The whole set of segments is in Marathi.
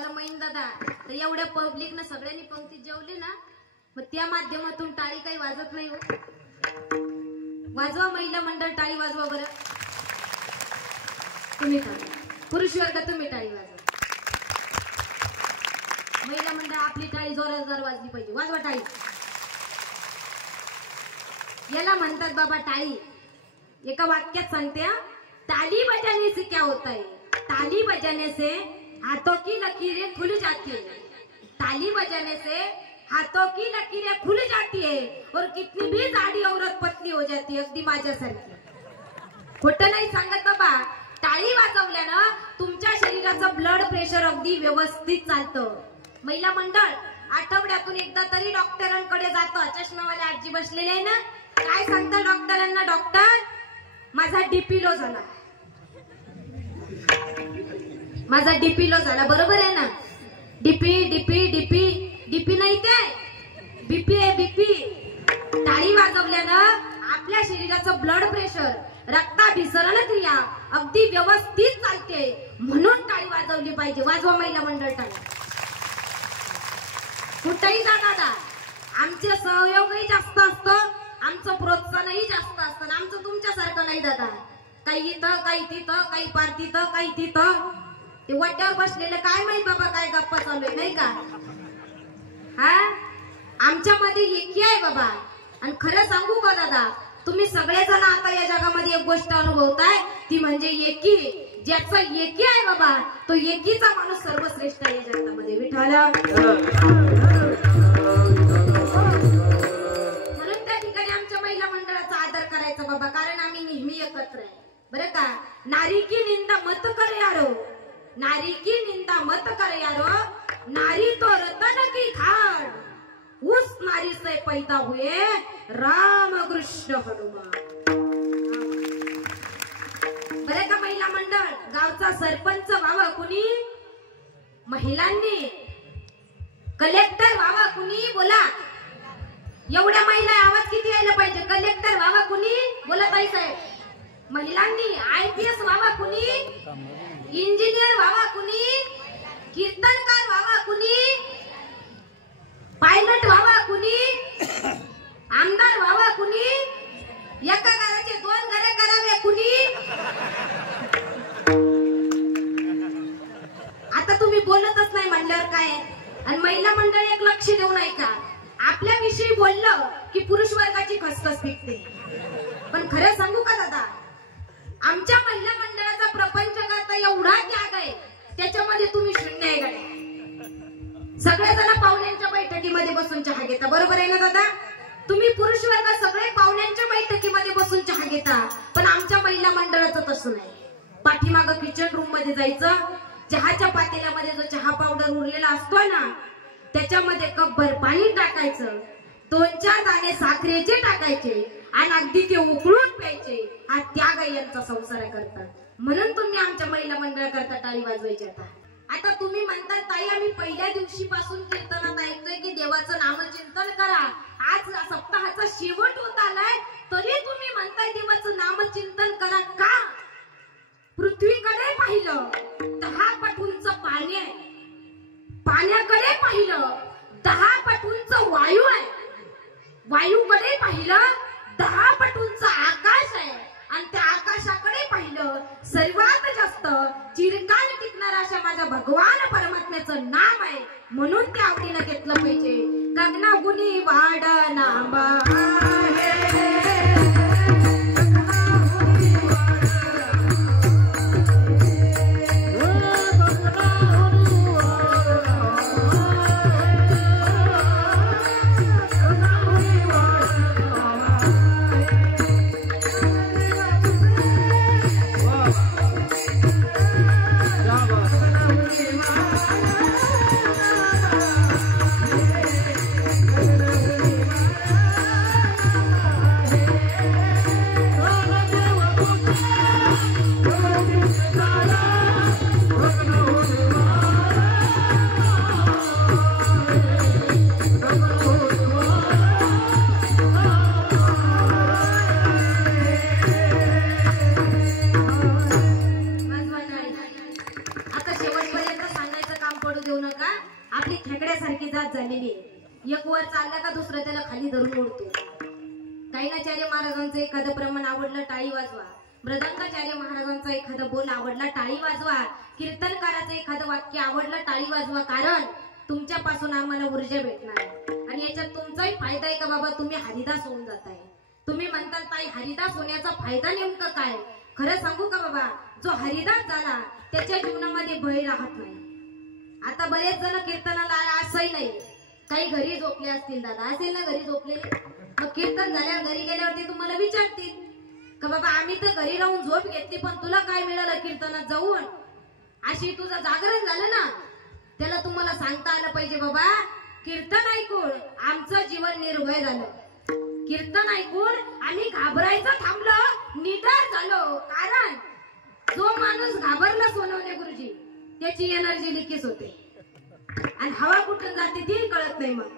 आलं मैन दादा, तर एवढ्या पब्लिक ना सगळ्यांनी पंक्तीत जेवले ना, मग त्या माध्यमातून टाळी काही वाजत नाही हो. वाजवा महिला मंडळ, टाळी वाजवा बरं. तुम्ही टाळी, पुरुष वर्ग तुम्ही टाळी वाजवा. महिला मंडळ आपली टाळी जोरदार वाजली पाहिजे. वाजवा टाळी. याला म्हणतात बाबा टाळी. एका वाक्यात सांगते, ताली बजाने से क्या होता है, ताली बजाने से हाथों की लकीरें खुल जाती है, ताली बजाने से हाथों की लकीरें खुल जाती है और कितनी भी साड़ी औरत पतली हो जाती है, अगदी माझ्यासारखी. खोटं नाही सांगत बाबा. टाळी वाजवल्यानं तुमच्या शरीराचं ब्लड प्रेशर अगदी व्यवस्थित चालतं. महिला मंडळ आठवड्यातून एकदा तरी डॉक्टरांकडे जातं. चष्मावाले आजी बसलेले आहे ना, काय सांगतात डॉक्टरांना? डॉक्टर, माझा डीपी लो झाला, माझा डीपी लो झाला. बरोबर आहे ना? डीपी डीपी डीपी डीपी नाही ते बीपी आहे, बीपी. टाळी वाजवल्यानं आपल्या शरीराचं ब्लड प्रेशर, रक्ताभिसरण क्रिया अगदी व्यवस्थित चालते. म्हणून टाळी वाजवली पाहिजे. वाजवा महिला मंडळ टाळी. कुठेही जा दादा, आमचे सहयोगही जास्त असतं, आमचं प्रोत्साहनही जास्त असतं. आमचं तुमच्यासारखं नाही दादा. काही इथं, काही तिथं, काही पार तिथं, काही तिथं. ते वाट्यावर बसलेलं काय माहित बाबा काय गप्पा चालू आहे, नाही का? हा, आमच्यामध्ये एकी आहे बाबा. आणि खरं सांगू का दादा, तुम्ही सगळेजण आता या जगामध्ये एक गोष्ट अनुभवताय, ती म्हणजे एकी. ज्याचा एकी आहे बाबा, तो एकीचा माणूस सर्वश्रेष्ठ आहे या जगामध्ये. विठाला म्हणून त्या ठिकाणी आमच्या महिला मंडळाचा आदर करायचा बाबा, कारण आम्ही नेहमी एकत्र आहे. बरं का? नारी की निंदा मत कर यारो, नारी की निंदा मत कर यारो, नारी तो रतन की खान, उस नारी से पैदा हुए राम कृष्ण हनुमान. बरं का महिला मंडळ? गावचा सरपंच व्हावा कुणी? महिलांनी. कलेक्टर व्हावा कुणी? बोला. एवढ्या महिला, आवाज किती यायला पाहिजे? कलेक्टर व्हावा कुणी? बोला ताई साहेब. महिलांनी. IPS व्हावा कुणी? इंजिनियर व्हावा कुणी? कीर्तनकार व्हावा कुणी? पायलट व्हावा कुणी? आमदार व्हावा कुणी? एका घराचे 2 घरे करावे कुणी? आता तुम्ही बोलतच नाही म्हणल्यावर काय? आणि महिला मंडळ एक लक्ष देऊ नाही का? आपल्याविषयी बोललं की पुरुष वर्गाची खसखस पिकते. पण खरं सांगू का दादा, आमच्या महिला मंडळाचा प्रपंच करता एवढा त्याग आहे, त्याच्यामध्ये तुम्ही शून्य आहे गाडी. सगळेजण पाहुण्यांच्या बैठकीमध्ये बसून चहा घेता. बरोबर आहे ना दादा? तुम्ही पुरुष वर्ग सगळे पाहुण्यांच्या बैठकीमध्ये बसून चहा घेता, पण आमच्या महिला मंडळाचं तसं नाही. पाठीमागं किचन रूम मध्ये जायचं, चहाच्या पातेल्यामध्ये जो चहा पावडर उरलेला असतो ना, त्याच्यामध्ये कपभर पाणी टाकायचं, 2-4 दाणे साखरेचे टाकायचे आणि अगदी ते उकळून प्यायचे. हा त्याग आहे यांचा संसार करतात. म्हणून तुम्ही आमच्या महिला मंडळाकरता टाळी वाजवायची. आता तुम्ही म्हणतात ताई, आम्ही पहिल्या दिवशीपासून कीर्तनात ऐकतोय की देवाचं नामचिंतन करा. आज सप्ताहाचा शेवट होत आलाय, तरी तुम्ही म्हणताय देवाचं नामचिंतन करा. का? पृथ्वीकडे पाहिलं 10 पट उंच पाणी आहे, पाण्याकडे पाहिलं 10 पट उंच वायू आहे, वायूकडे पाहिलं 10 पट उंच आकाश आहे, आणि त्या आकाशाकडे पाहिलं सर्वात जास्त चिरकाल टिकणारा अशा माझ्या भगवान परमात्म्याचं नाम आहे. म्हणून ते आवडीनं घेतलं पाहिजे. गगनागुनी वाड नामा देऊ नका. आपली खेकड्यासारखी जात झालेली आहे. एक वर चालला का दुसरं त्याला खाली धरून ओढतो. गायनाचार्य महाराजांचं एखादं प्रमाण आवडलं टाळी वाजवा. मृदंगाचार्य महाराजांचा एखादा बोल आवडला टाळी वाजवा. कीर्तनकाराचं एखादं वाक्य आवडलं टाळी वाजवा. कारण तुमच्यापासून आम्हाला ऊर्जा भेटणार आणि याच्यात तुमचाही फायदा आहे का बाबा. तुम्ही हरिदास होऊन जाताय. तुम्ही म्हणताल ताई हरिदास होण्याचा फायदा नेमकं काय. खरं सांगू का बाबा, जो हरिदास झाला त्याच्या जीवनामध्ये भय राहत नाही. आता बरेच जण कीर्तनाला असंही नाही, काही घरी झोपले असतील. दादा असेल ना घरी झोपलेले, मग कीर्तन झाल्यावर घरी गेल्यावरती तुम्हाला विचारतील का बाबा आम्ही तर घरी राहून झोप घेतली पण तुला काय मिळालं कीर्तनात जाऊन. अशी तुझं जागरण झालं ना, त्याला तुम्हाला सांगता आलं पाहिजे बाबा कीर्तन ऐकून आमचं जीवन निर्भय झालं. कीर्तन ऐकून आम्ही घाबरायचं थांबलो, निडर झालो. कारण जो माणूस घाबरला सोनवणे गुरुजी त्याची एनर्जी लिकेज होते आणि हवा कुठून जाते ती कळत नाही मग,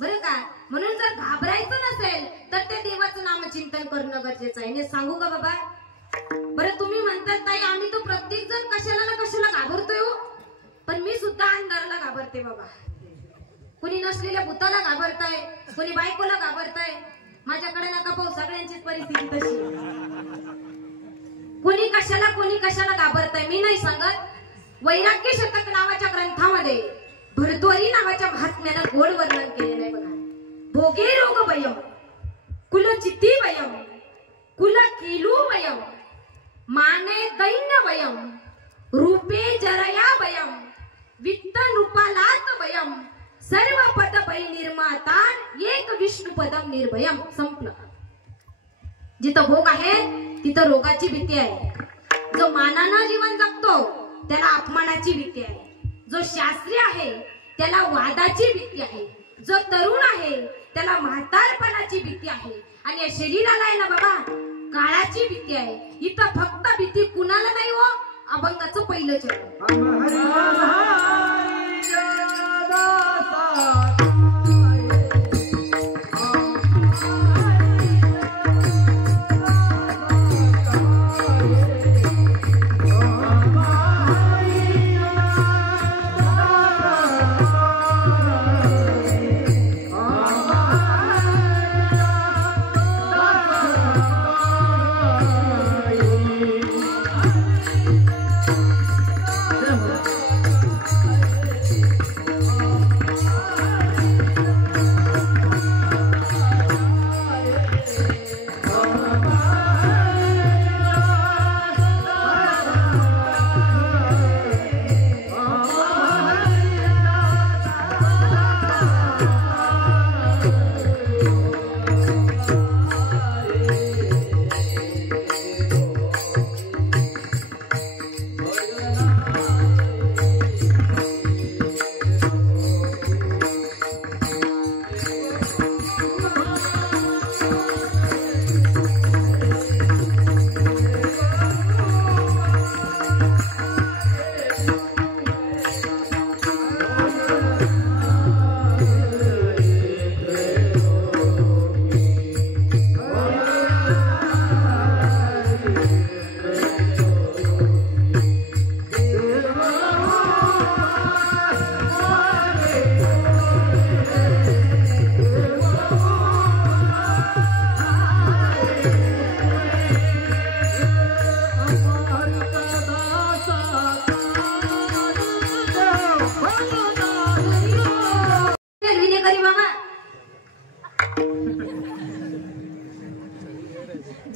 बरं का. म्हणून जर घाबरायचं नसेल तर त्या देवाचं नामचिंतन करणं गरजेचं आहे. सांगू का बाबा. बरं तुम्ही म्हणतात ताई आम्ही तो प्रत्येक जण कशाला ना कशाला घाबरतोय हो, पण मी सुद्धा अंधाराला घाबरते बाबा. कुणी नसलेल्या भूताला घाबरताय, कुणी बायकोला घाबरताय. माझ्याकडे नका पाहू, सगळ्यांचीच परिस्थिती तशी. कुणी कशाला घाबरताय मी नाही सांगत. वैराग्य शतक नावाच्या ग्रंथामध्ये भरद्वारी नावाच्या महात्म्यानं गोड वर्णन केलेलं आहे बघा. भोगे रोग वयम कुलचिती वयम कुलकीलू वयम माने दैन्य वयम रूपे जरया वयम वित्त नृपालात वयम सर्व पद भय निर्मातान एक विष्णू पदम निर्भयम. संपलं. जिथं भोग आहे तिथं रोगाची भीती आहे. जो मानानं जीवन जगतो त्याला अपमानाची भीती आहे. जो शास्त्री आहे त्याला वादाची भीती आहे. जो तरुण आहे त्याला म्हातारपणाची भीती आहे. आणि या शरीराला आहे ना बाबा काळाची भीती आहे. इथं फक्त भीती कुणाला नाही हो, अभंगाचं पहिलं चरण.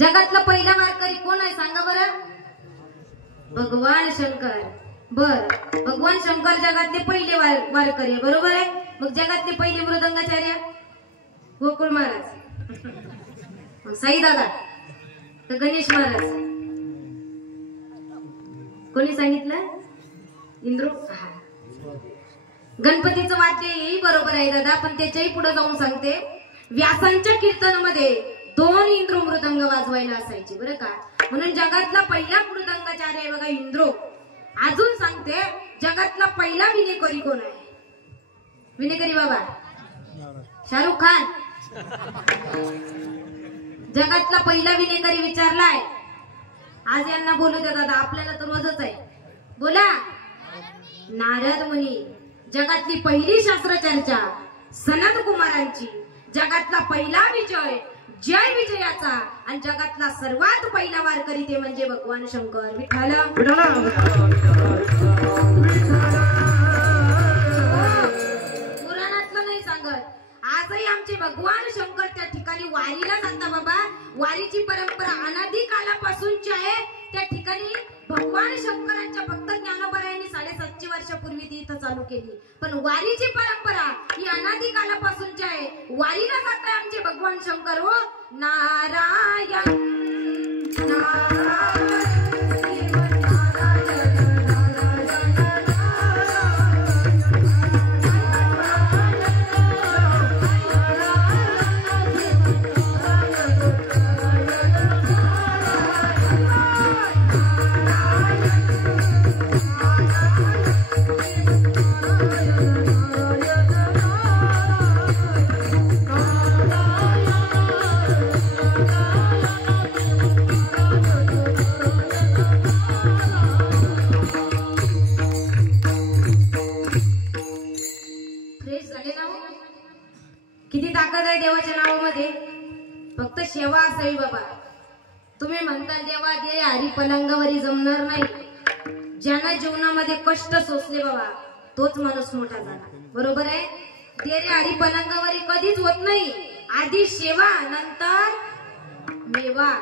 जगातला पहिला वारकरी कोण आहे सांगा बरं. भगवान शंकर. बर भगवान शंकर जगातले पहिले वारकरी आहे, बरोबर आहे. मग जगातले पहिले मृदंगाचार्य गोकुळ महाराज, मग साई दादा तर गणेश महाराज. कोणी सांगितलं इंद्रो. गणपतीचं वाद्य हेही बरोबर आहे दादा, पण त्याच्याही पुढे जाऊन सांगते. व्यासांच्या कीर्तनामध्ये 2 इंद्रो मृदंग वाजवायला असायचे बरं का. म्हणून जगातला पहिला मृदंगाचार्य आहे बघा इंद्रो. अजून सांगते जगातला पहिला विनेकरी कोण आहे. विनेकरी बाबा शाहरुख खान. जगातला पहिला विनेकरी विचारलाय. आज यांना बोलू द्या दादा, आपल्याला तर रोजच आहे. बोला नारद मुनी, जगातली पहिली शास्त्रचर्चा सनत कुमारांची, जगातला पहिला विजय जय विजयाचा आणि जगातला सर्वात पहिला वारकरी ते म्हणजे भगवान शंकर. विठ्ठल पुराणातलं नाही सांगत, आजही आमचे भगवान शंकर त्या ठिकाणी वारीला जाता बाबा. वारीची परंपरा अनादी कालापासूनची आहे. त्या ठिकाणी भगवान शंकरांच्या भक्त ज्ञानोबरायांनी 750 वर्षापूर्वी ती इथं चालू केली. पण वारीची परंपरा ही अनादी कालापासूनची आहे. वारीला जाताय आमचे भगवान शंकर. हो नारायण नारायण देवाच्या नावामध्ये. फक्त सेवा असावी बाबा. तुम्ही म्हणताल देवा दे हरी पलंगावरी जमणार नाही. ज्यानं जीवनामध्ये कष्ट सोसले बाबा तोच माणूस मोठा झाला. बरोबर आहे. दे रे हरी पलंगावरी कधीच होत नाही. आधी सेवा नंतर मेवा.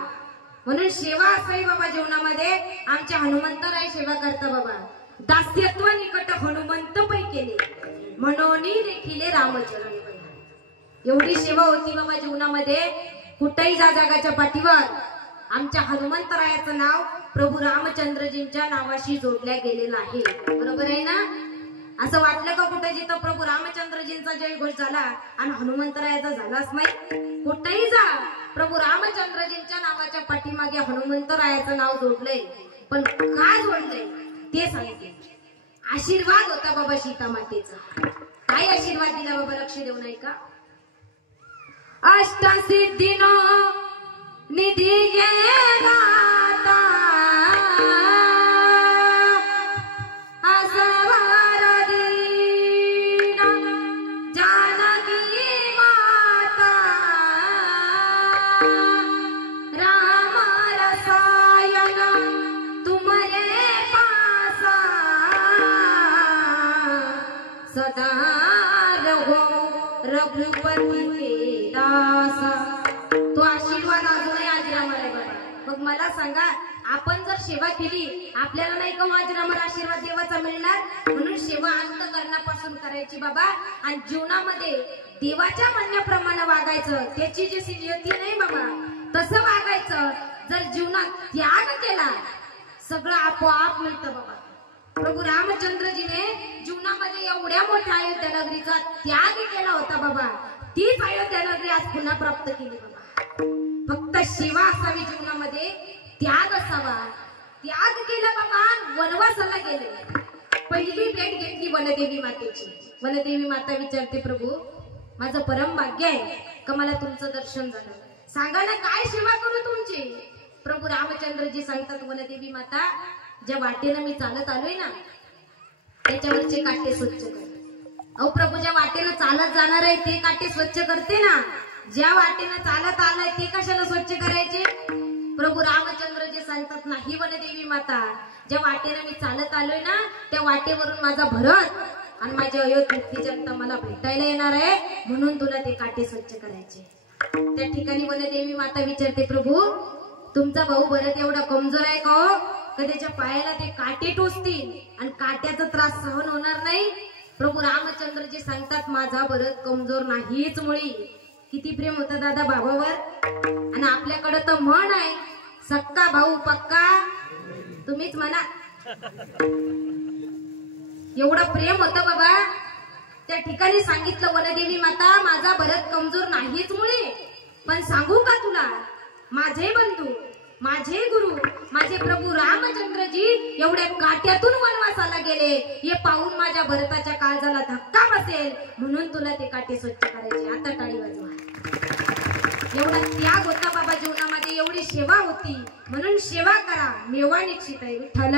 म्हणून सेवा असावी बाबा जीवनामध्ये. आमच्या हनुमंतराय सेवा करता बाबा. दास्यत्व निकट हनुमंत पै केले म्हणून देखील रामचरण. एवढी सेवा होती बाबा जीवनामध्ये. कुठेही जा जगाच्या पाठीवर आमच्या हनुमंतरायाचं नाव प्रभू रामचंद्रजींच्या नावाशी जोडल्या गेलेलं आहे. बरोबर आहे ना. असं वाटलं का कुठे जिथं प्रभू रामचंद्रजींचा जयघोष झाला आणि हनुमंतरायाचा झालाच नाही. कुठेही जा प्रभू रामचंद्रजींच्या नावाच्या पाठीमागे हनुमंतरायाचं नाव जोडलंय. पण का जोडलंय ते सांगितले. आशीर्वाद होता बाबा सीता मातेचा. काय आशीर्वाद दिला बाबा लक्ष देऊ नाही का. अष्टसिद्धीनो निधी गेला सदा रघो रघुपती के दासा. तो आशीर्वाद अजूनही आजरामर आहे बाबा. मग मला सांगा आपण जर सेवा केली आपल्याला नाही का आजरामर आशीर्वाद देवाचा मिळणार. म्हणून सेवा अंतःकरणापासून करायची बाबा. आणि जीवनामध्ये देवाच्या म्हणण्याप्रमाणे वागायचं. त्याची जी नियती नाही बाबा तसं वागायचं. जर जीवनात त्याग केला सगळं आपोआप मिळतं बाबा. प्रभू रामचंद्रजीने जीवनामध्ये एवढ्या मोठ्या अयोध्या नगरीचा त्याग केला होता बाबा. तीच अयोध्या नगरी आज पुन्हा प्राप्त केली बाबा. फक्त सेवा असावी जीवनामध्ये. त्याग असावा. त्याग केला बाबा. वनवासाला गेले. पहिली भेट घेतली वनदेवी मातेची. वनदेवी माता विचारते प्रभू माझं परम भाग्य आहे का मला तुमचं दर्शन झालं. सांगा ना काय सेवा करू तुमची. प्रभू रामचंद्रजी सांगतात वनदेवी माता ज्या वाटेनं मी चालत आलोय ना त्याच्यावरचे काटे स्वच्छ कर. अहो प्रभू ज्या वाटेनं चालत जाणार आहे ते काटे स्वच्छ करते ना. ज्या वाटेनं चालत आलाय ते कशाला स्वच्छ करायचे. प्रभू रामचंद्रजी सांगतात नाही वनदेवी माता ज्या वाटेनं मी चालत आलोय ना त्या वाटेवरून माझा भरत आणि माझ्या अयोध्येतली जनता मला भेटायला येणार आहे म्हणून तुला ते काटे स्वच्छ करायचे. त्या ठिकाणी वनदेवी माता विचारते प्रभू तुमचा भाऊ भरत एवढा कमजोर आहे का हो का त्याच्या पायाला ते काटे टोचतील आणि काट्याचा त्रास सहन होणार नाही. प्रभू रामचंद्रजी सांगतात माझा भरत कमजोर नाहीच मुळी. किती प्रेम होतं दादा भावावर. आणि आपल्याकडे तर म्हण आहे सक्का भाऊ पक्का. तुम्हीच म्हणा. एवढं प्रेम होतं बाबा. त्या ठिकाणी सांगितलं वनदेवी माता माझा भरत कमजोर नाहीच मुळे पण सांगू का तुला माझे बंधू माझे गुरु माझे प्रभू रामचंद्रजी एवढ्या काट्यातून वनवासाला गेले. हे पाहून माझ्या भरताच्या काळजाला धक्का बसेल म्हणून तुला ते काटे स्वच्छ करायचे. आता टाळी वाजवा. एवढा त्याग होता बाबा जीवनामध्ये. एवढी सेवा होती म्हणून सेवा करा. मेवा निश्चित आहे. विठ्ठल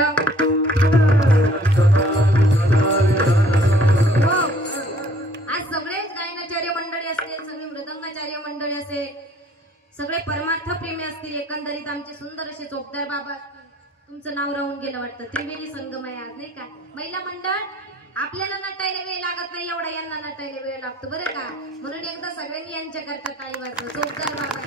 वाटतं. त्रिवेणी संगम आहे आज, नाही का? महिला मंडळ आपल्याला नटायला वेळ लागत नाही एवढा यांना नटायला वेळ लागतो बरं का. म्हणून एकदा सगळ्यांनी यांच्या करता टाळी वाजवा. चौकदार बाबा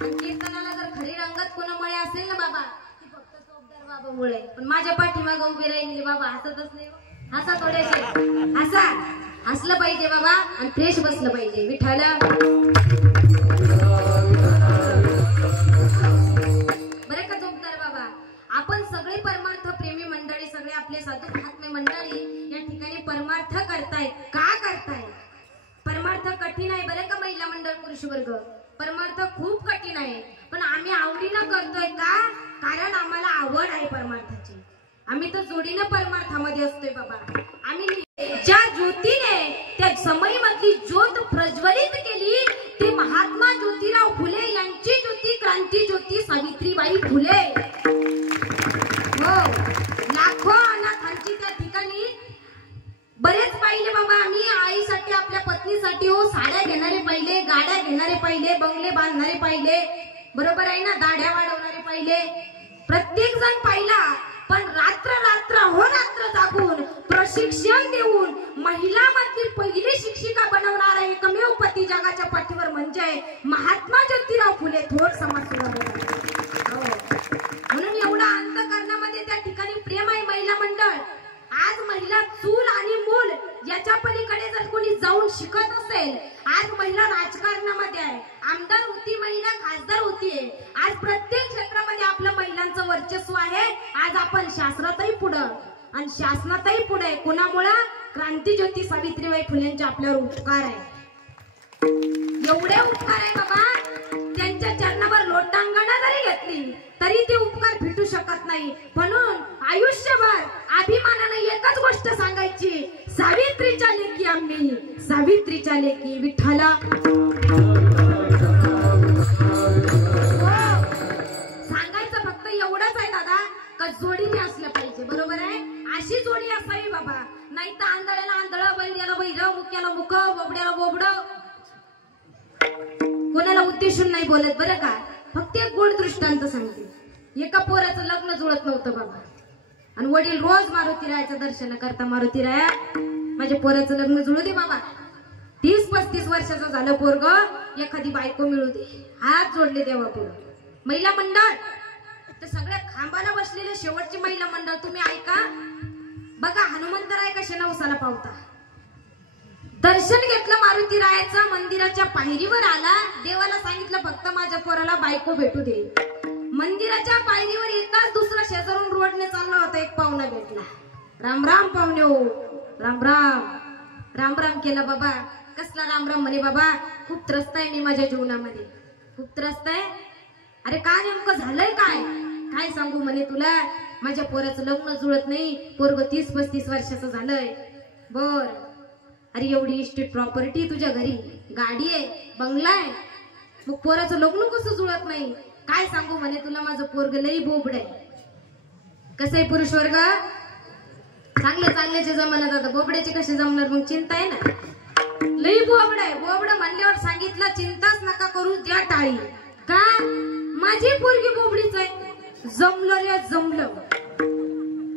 कीर्तनाला जर खरी रंगत कोणामुळे असेल ना बाबा, ती फक्त चौकदार बाबामुळे. पण माझ्या पाठीमागं उभी राहिली बाबा हसतच नाही. हसा थोडेसे, हसा. हसलं पाहिजे बाबा आणि फ्रेश बसलं पाहिजे. विठ्ठल बरं का चौकदार बाबा, आपण सगळे परमार्थ प्रेमी मंडळी, सगळे आपले साधू महात्मे मंडळी या ठिकाणी परमार्थ करताय. का करताय? परमार्थ कठीण आहे बरं का महिला मंडळ पुरुष वर्ग. परमार्थ खूप कठीण आहे, पण आम्ही आवडीनं करतोय. का? कारण आम्हाला आवड आहे परमार्थाची. आम्ही तर जोडीनं परमार्थामध्ये असतोय बाबा. आम्ही ज्या ज्योतीने त्या समयमधली ज्योत प्रज्वलित केली ती महात्मा ज्योतिराव फुले यांची ज्योती, क्रांती ज्योती सावित्रीबाई फुले. हो, लाखो अनाथांची त्या ठिकाणी बरेच पाहिले बाबा आम्ही. आईसाठी, आपल्या पत्नीसाठी हो साड्या घेणारे पाहिले, गाड्या घेणारे पाहिले, बंगले बांधणारे पाहिले, बरोबर आहे ना, दाढ्या वाढवणारे पाहिले, प्रत्येक जण पाहिला. पण रात्र रात्र हो रात्र जागून प्रशिक्षण देऊन महिलांमधली पहिली शिक्षिका बनवणारा एकमेव पती जगाच्या पाठीवर म्हणजे महात्मा ज्योतिराव फुले, थोर समाज सुधारक. म्हणून एवढा अंतःकरणामध्ये त्या ठिकाणी प्रेम आहे महिला मंडळ. आज महिला चूल आणि मूल याच्या पलीकडे जर कोणी जाऊन शिकत असेल, आज महिला राजकारणामध्ये आहे, आमदार होती महिला, खासदार होतीये. आज प्रत्येक क्षेत्रामध्ये आपलं महिलांचं वर्चस्व आहे. आज आपण शास्त्रातही पुढं आणि शासनातही पुढे. कुणामुळं? क्रांती ज्योती सावित्रीबाई फुलेंचे आपल्यावर उपकार आहे. एवढे उपकार आहे बाबा, त्यांच्या चरणावर लोटांगण जरी घेतली तरी ते उपकार फिटू शकत नाही. म्हणून आयुष्यभर अभिमानाने एकच गोष्ट सांगायची, सावित्रीच्या लेकी आम्ही, सावित्रीच्या लेकी. विठ्ठला सांगायचं फक्त एवढंच आहे दादा, का जोडीने असलं पाहिजे. बरोबर आहे? अशी जोडी असावी बाबा. नाही तर आंधळ्याला आंधळ, बैऱ्याला बैर, मुक्याला मुक, बोबड्याला बोबड. कोणाला उद्देशून नाही बोलत बरं का. फक्त एक गोड दृष्टांत सांगते. एका पोराचं लग्न जुळत नव्हतं बाबा, आणि वडील रोज मारुती रायाचं दर्शन करता, मारुती राया माझ्या पोराचं लग्न जुळू दे बाबा. 30-35 वर्षाचं झालं पोरग, एखादी बायको मिळू दे. हात जोडले देवा पुढं. महिला मंडळ तर सगळ्या खांबाला बसलेले शेवटची महिला मंडळ तुम्ही ऐका बघा. हनुमंतराय कशा नवसाला पावता. दर्शन घेतलं मारुती रायाचं, मंदिराच्या पायरीवर आला, देवाला सांगितलं फक्त माझ्या पोराला बायको भेटू दे. मंदिराच्या पायरीवर येताच दुसरा शेजारून रोडने चालला होता एक पाहुणा भेटला. राम राम पाहुणे हो, राम राम. राम राम केला बाबा. कसला राम राम? म्हणे बाबा खूप त्रस्त आहे मी माझ्या जीवनामध्ये, खूप त्रस्त आहे. अरे काय नेमकं झालंय काय? काय सांगू म्हणे तुला, माझ्या पोराचं लग्न जुळत नाही, पोरग 30-35 वर्षाचं झालंय. बर. अरे एवढी इस्टेट प्रॉपर्टी तुझ्या घरी, गाडी आहे, बंगला आहे, मग पोराचं लग्न कसं जुळत नाही? काय सांगू म्हणे तुला, माझं पोरग लई बोबड आहे. कसं आहे पुरुष वर्ग? चांगल्याचे जमान्यात आता बोबड्याचे कसे जमणार? मग चिंता आहे ना, लई बोबड आहे. बोबड म्हणल्यावर सांगितलं चिंताच नका करू, द्या टाळी. का? माझी पोरगी बोबडीच आहे. जमलं रे जमलं.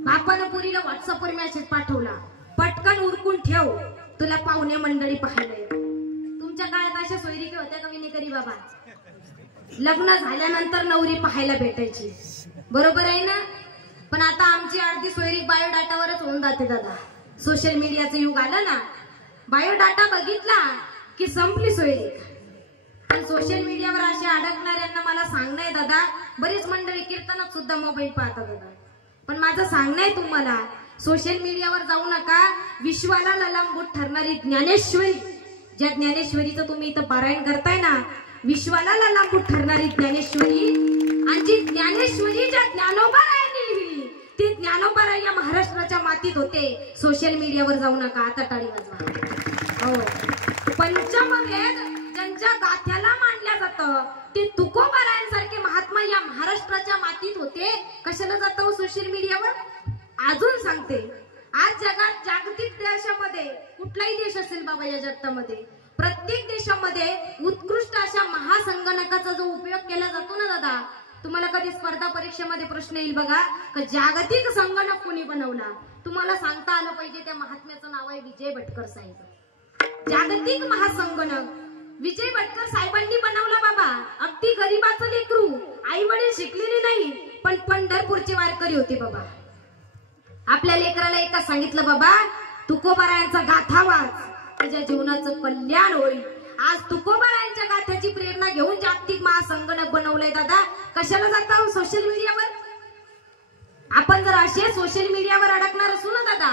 बापानं पुरीला व्हॉट्सअपवर मेसेज पाठवला, पटकन उरकून ठेव, तुला पाहुणे मंडळी पाहायला. तुमच्या काळात अशा सोयरिकी होत्या का विनीकरी बाबा? लग्न झाल्यानंतर नवरी पाहायला भेटायची, बरोबर आहे ना? पण आता आमची अर्धी सोयरीक बायोडाटावरच होऊन जाते दादा. सोशल मीडियाचं युग आलं ना, बायोडाटा बघितला की संपली सोयरीक. पण सोशल मीडियावर असे अडकणाऱ्यांना मला सांगणं आहे दादा, बरीच मंडळी कीर्तनात सुद्धा मोबाईल पाहतात दादा, पण माझं सांगणं आहे तुम्हाला, सोशल मीडियावर जाऊ नका. विश्वाला ललांबूट ठरणारी ज्ञानेश्वरी, ज्या ज्ञानेश्वरीचं तुम्ही इथं पारायण करताय ना, विश्वाला ललांबूट ठरणारी ज्ञानेश्वरी, आणि जी ज्ञानेश्वरी ज्या ज्ञानोबारायांनी लिहिली ती ज्ञानोबाराय या महाराष्ट्राच्या मातीत होते. सोशल मीडियावर जाऊ नका. आता टाळी वाजवा. हो, पंचमवेद ज्यांच्या गाथ्याला मानल्या जातं ते तुकोबारायांसारखे महात्मा या महाराष्ट्राच्या मातीत होते. कशाला जातं सोशल मीडियावर? अजून सांगते, आज जगात जागतिक देशामध्ये कुठलाही देश असेल बाबा या जगतामध्ये, प्रत्येक देशामध्ये उत्कृष्ट अशा महासंगणकाचा जो उपयोग केला जातो ना दादा, तुम्हाला कधी स्पर्धा परीक्षेमध्ये प्रश्न येईल बघा, जागतिक संगणक कोणी बनवला? तुम्हाला सांगता आलं पाहिजे त्या महात्म्याचं नाव आहे विजय भटकर साहेब. जागतिक महासंगणक विजय भटकर साहेबांनी बनवला बाबा. अगदी गरीबाचं लेकरू, आई वडील शिकलेले नाही, पण पंढरपूरचे वारकरी होते बाबा. आपल्या लेकराला एका सांगितलं बाबा, तुकोबारायांचा गाथा वाच, तुझ्या जीवनाचं कल्याण होईल. आज तुकोबारायांच्या गाथ्याची प्रेरणा घेऊन जागतिक महासंगणक बनवलंय दादा. कशाला जाता सोशल मीडियावर? आपण जर असे सोशल मीडियावर अडकणार असू ना दादा,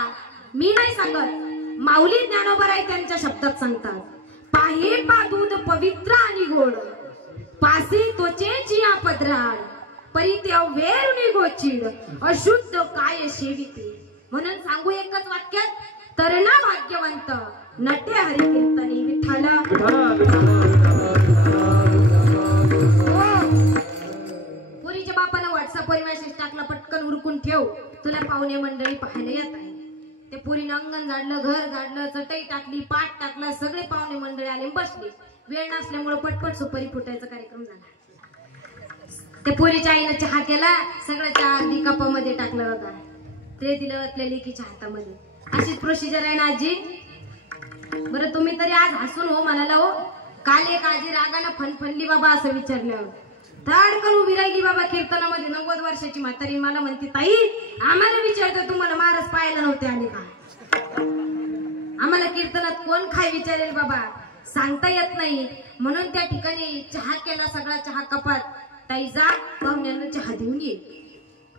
मी नाही सांगत, माऊली ज्ञानोबराय त्यांच्या शब्दात सांगतात, पाहे पा दूध पवित्र आणि गोड, पासी त्वचेची पदराळ, परित्याव वेरुनी गोचीड, अशुद्ध काय सेविते. म्हणून सांगू एकच वाक्यात, तरणा भाग्यवंत नटे हरी कीर्तनी विठ्ठला. पुरीच्या बापानं व्हॉट्सअपवर मेसेज टाकला, पटकन उरकून ठेव, तुला पाहुणे मंडळी पाहायला येत आहे. ते पुरीनं अंगण झाडलं, घर झाडलं, चटई टाकली, पाट टाकला, सगळे पाहुणे मंडळी आले, बसले. वेळ नसल्यामुळे पटपट सुपारी फुटायचा कार्यक्रम झाला. त्या पुरीच्या आईनं चहा केला, सगळं चहा अगदी कपामध्ये टाकलं होता, ते दिलं आपल्या लेकीच्या हातामध्ये. अशीच प्रोसिजर आहे ना आजी? बरं तुम्ही तरी आज हसून हो म्हणाला हो. काल एक आजी रागानं फनफनली बाबा असं विचारल्यावर धाडकन उभी राहिली बाबा कीर्तनामध्ये. 90 वर्षाची म्हातारी मला म्हणते, ताई आम्हाला विचारतो तुम्हाला महाराज पाहायला नव्हते आले का? आम्हाला कीर्तनात कोण काय विचारेल बाबा, सांगता येत नाही. म्हणून त्या ठिकाणी चहा केला, सगळा चहा कपात. ताई जा पाहुण्यांना चहा देऊन ये.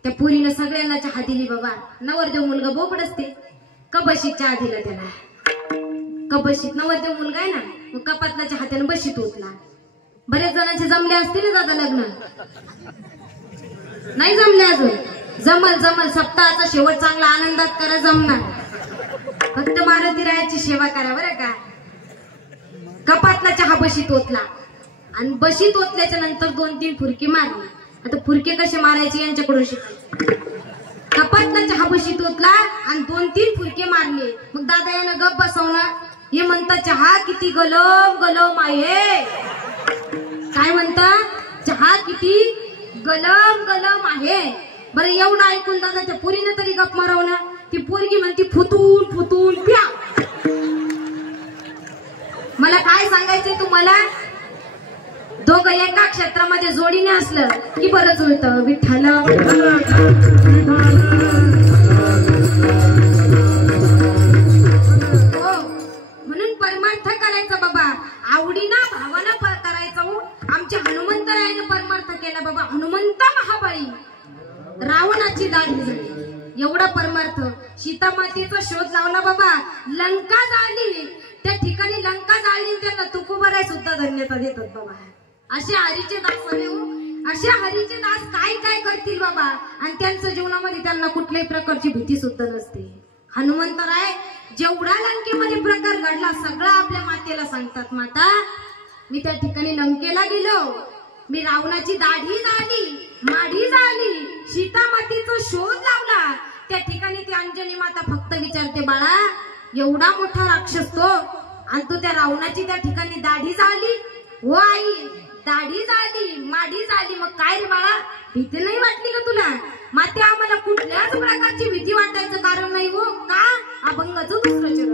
त्या पुरीनं सगळ्यांना चहा दिली बाबा. नवरदेव मुलगा बोबड असते, कबशीत चहा दिला त्याला. कबशीत नवरदेव मुलगा आहे ना, मग कपातला चहा त्यानं बशीत ओतला. बरेच जणांचे जमले असतील ना दादा लग्न? नाही जमले अजून? जमल जमल, सप्ताहाचा शेवट चांगला आनंदात करा, जमणार. फक्त मारुती रायाची सेवा करा बरं का. कपातला चहा बशीत ओतला आणि बशीत ओतल्याच्या नंतर 2-3 फुरके मारले. आता फुरके कसे मारायचे यांच्याकडून शिकायचे. कपातला चहा बशीत ओतला आणि 2-3 फुरके मारले. मग दादा यानं गप बसवणार. हे म्हणता चहा किती गलम गलम आहे. काय म्हणता? चहा किती गलम गलम आहे. बरं एवढं ऐकून दादा त्या पोरीनं तरी गप मारवणार. ती पोरगी म्हणती फुतून फुतून प्या. मला काय सांगायचंय तुम्हाला, दोघं एका क्षेत्रामध्ये जोडीने असलं की बरं जुळतं. विठ्ठल म्हणून परमार्थ करायचा बाबा, आवडीना भावानं करायचं. आमच्या हनुमंतरायाने परमार्थ केला बाबा. हनुमंत महाबळी रावणाची दाढी झाली, एवढा परमार्थ. सीतामातेचा शोध लावला बाबा, लंका जाळली. त्या ठिकाणी लंका जाळली, त्यांना तुकोबाराय सुद्धा धन्यता देतात बाबा. असे हरीचे दास हवे हो. असे हरीचे दास काय काय करतील बाबा, आणि त्यांच्या जीवनामध्ये त्यांना कुठल्याही प्रकारची भीती सुद्धा नसते. हनुमंतराय जेवढा लंकेमध्ये प्रकार घडला सगळं आपल्या मातेला सांगतात. माता मी त्या ठिकाणी लंकेला गेलो, मी रावणाची दाढी झाली, माढी झाली, सीतामातेचा शोध लावला. त्या ठिकाणी ती अंजनी माता फक्त विचारते, बाळा एवढा मोठा राक्षस तो, आणि तू त्या रावणाची त्या ठिकाणी दाढी झाली? हो आई दाढी झाली, माढी झाली. मग काय रे बाळा, भीती नाही वाटली का तुला? माते आम्हाला कुठल्याच प्रकारची भीती वाटायचं कारण नाही हो. का? अभंगाचं दुसरं चरण.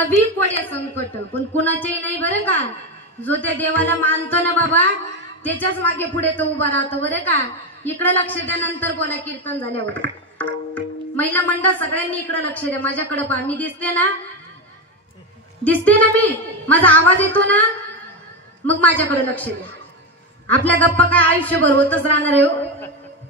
कवी कोडे संकट, पण कुणाचेही नाही बरं का. जो त्या देवाला मानतो ना बाबा त्याच्याच मागे पुढे तो उभा राहतो बरं का. इकडे लक्ष द्या, नंतर बोला कीर्तन झाल्यावर. महिला मंडळ सगळ्यांनी इकडे लक्ष द्या. माझ्याकडे पहा, मी दिसते ना, दिसते ना मी, माझा आवाज येतो ना, मग माझ्याकडे लक्ष द्या. आपल्या गप्पा काय आयुष्यभर होतच राहणार आहे हो.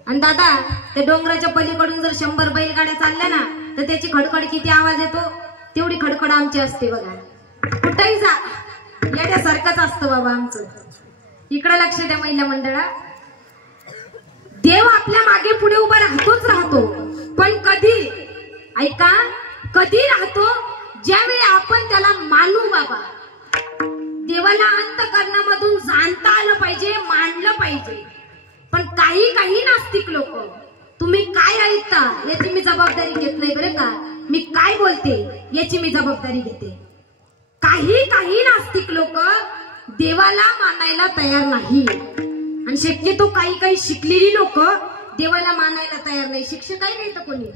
आणि दादा, त्या डोंगराच्या पलीकडून जर 100 बैलगाड्या चालल्या ना तर त्याची खडखड किती आवाज येतो, तेवढी खडखड आमची असते बघा. कुठेही जा, येण्यासारखंच असतं बाबा आमचं. इकडे लक्ष द्या महिला मंडळा. देव आपल्या मागे पुढे उभा राहतोच राहतो, पण कधी, ऐका, कधी राहतो ज्यावेळी आपण त्याला मानू बाबा. देवाला अंतःकरणामधून जाणता आलं पाहिजे, मानलं पाहिजे. पण काही नास्तिक लोक, तुम्ही काय ऐकता याची मी जबाबदारी घेत नाही बरं का. मी काय बोलते याची मी जबाबदारी घेते. काही नास्तिक लोक देवाला मानायला तयार नाही, आणि शक्यतो काही शिकलेली लोक देवाला मानायला तयार नाही. शिक्षक आहे नाही तर कोणी,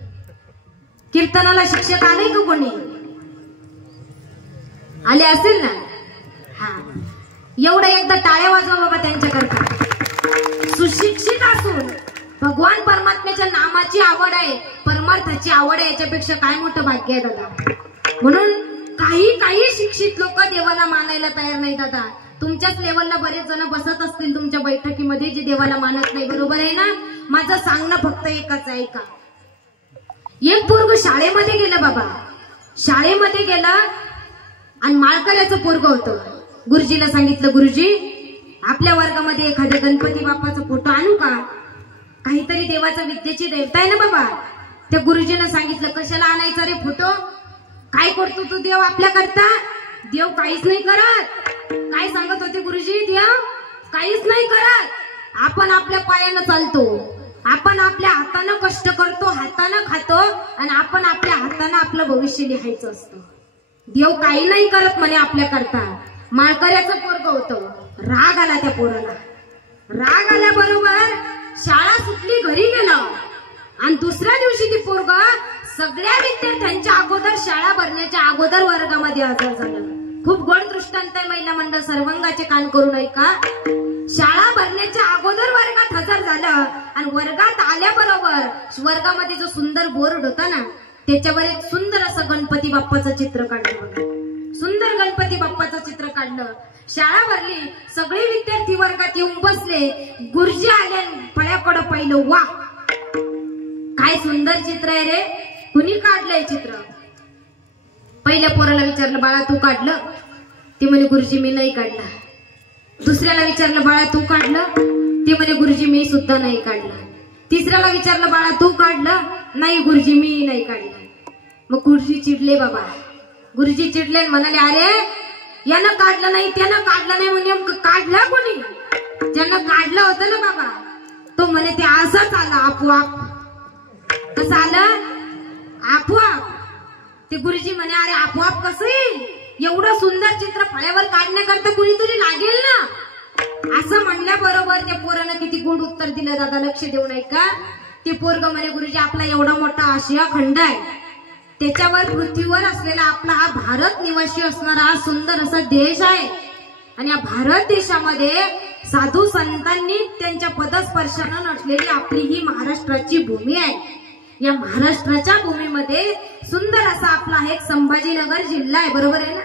कीर्तनाला शिक्षक आले का कोणी, आले असेल ना. हा, एवढं एकदा टाळ्या वाजवा बाबा त्यांच्याकरता. सुशिक्षित असून भगवान परमात्म्याच्या नामाची आवड आहे, परमार्थाची आवड आहे, याच्यापेक्षा काय मोठं भाग्य आहे दादा. म्हणून काही शिक्षित लोक देवाला मानायला तयार नाही दादा. तुमच्याच लेवलला बरेच जण बसत असतील तुमच्या बैठकीमध्ये जे देवाला मानत नाही, बरोबर आहे ना. माझं सांगणं फक्त एकच आहे का. एक पोरग शाळेमध्ये गेलं बाबा, शाळेमध्ये गेलं आणि माळकऱ्याचं पोरग होतं. गुरुजीला सांगितलं, गुरुजी आपल्या वर्गामध्ये एखाद्या गणपती बाप्पाचा फोटो आणू का, काहीतरी देवाचं विद्येची देवता आहे ना बाबा. त्या गुरुजीनं सांगितलं, कशाला आणायचा रे फोटो, काय करतो तू देव आपल्याकरता. देव काहीच नाही करत. काय सांगत होते गुरुजी, देव काहीच नाही करत. आपण आपल्या पायानं चालतो, आपण आपल्या हातानं कष्ट करतो, हातानं खातो, आणि आपण आपल्या हातानं आपलं भविष्य लिहायचं असतं. देव काही नाही करत म्हणे आपल्याकरता. माळकऱ्याचं पोरग होतं. राग आला त्या पोराला. राग आल्याबरोबर शाळा सुटली, घरी गेलं, आणि दुसऱ्या दिवशी ती पोरग सगळ्या विद्यार्थ्यांच्या अगोदर, शाळा भरण्याच्या अगोदर वर्गामध्ये हजर झालं. खूप गोड दृष्टांत आहे महिला मंडळ, सर्वांगाचे कान करून ऐका. शाळा भरण्याच्या अगोदर वर्गात हजर झालं, आणि वर्गात आल्याबरोबर वर्गामध्ये जो सुंदर बोर्ड होता ना त्याच्यावर एक सुंदर असं गणपती बाप्पाचं चित्र काढलं. सुंदर गणपती बाप्पाचं चित्र काढलं. शाळा भरली, सगळे विद्यार्थी वर्गात येऊन बसले. गुरुजी आले, फळ्याकडं पाहिलं, वा काय सुंदर चित्र आहे रे, कुणी काढलंय चित्र. पहिल्या पोराला विचारलं, बाळा तू काढलं. ते म्हणे, गुरुजी मी नाही काढलं. दुसऱ्याला विचारलं, बाळा तू काढलं. ते म्हणे, गुरुजी मी सुद्धा नाही काढलं. तिसऱ्याला विचारलं, बाळा तू काढलं. नाही गुरुजी मी नाही काढलं. मग गुरुजी चिडले बाबा. गुरुजी चिडले, म्हणाले, अरे यानं काढलं नाही, त्यानं काढलं नाही, म्हणजे नेमकं काढलं कोणी. ज्यानं काढलं होतं ना बाबा तो म्हणे ते असंच आलं आपोआप. कसं आलं, आपोआप. ते गुरुजी म्हणे, अरे आपोआप कसं येईल, एवढं सुंदर चित्र फळ्यावर काढण्याकरता कुणीतरी लागेल ना. असं म्हणल्याबरोबर त्या पोरानं किती गोड उत्तर दिलं दादा, लक्ष देऊ नये का. ते पोरग म्हणे, गुरुजी आपला एवढा मोठा आशिया खंड आहे, त्याच्यावर पृथ्वीवर असलेला आपला हा भारत निवासी असणारा हा सुंदर असा देश आहे, आणि या भारत देशामध्ये साधू संतांनी त्यांच्या पदस्पर्शानं नटलेली आपली ही महाराष्ट्राची भूमी आहे. या महाराष्ट्राच्या भूमीमध्ये सुंदर असा आपला एक संभाजीनगर जिल्हा आहे, बरोबर आहे ना.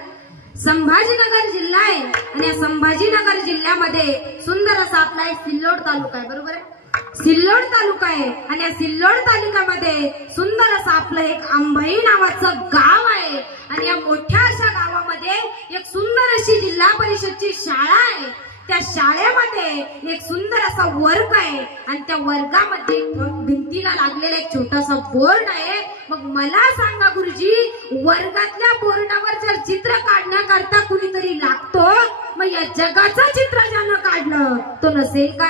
संभाजीनगर जिल्हा आहे, आणि या संभाजीनगर जिल्ह्यामध्ये सुंदर असा आपला एक सिल्लोड तालुका आहे, बरोबर आहे. सिल्लोड तालुका आहे, आणि या सिल्लोड तालुक्यामध्ये सुंदर असं आपलं एक अंबाई नावाचं गाव आहे, आणि या मोठ्या अशा गावामध्ये एक सुंदर अशी जिल्हा परिषदची शाळा आहे. त्या शाळेमध्ये एक सुंदर असा वर्ग आहे, आणि त्या वर्गामध्ये भिंतीला लागलेला एक छोटासा बोर्ड आहे. मग मला सांगा गुरुजी, वर्गातल्या बोर्डावर जर चित्र काढण्याकरता कुणीतरी लागतो, मग या जगाचं चित्र ज्यानं काढलं तो नसेल का.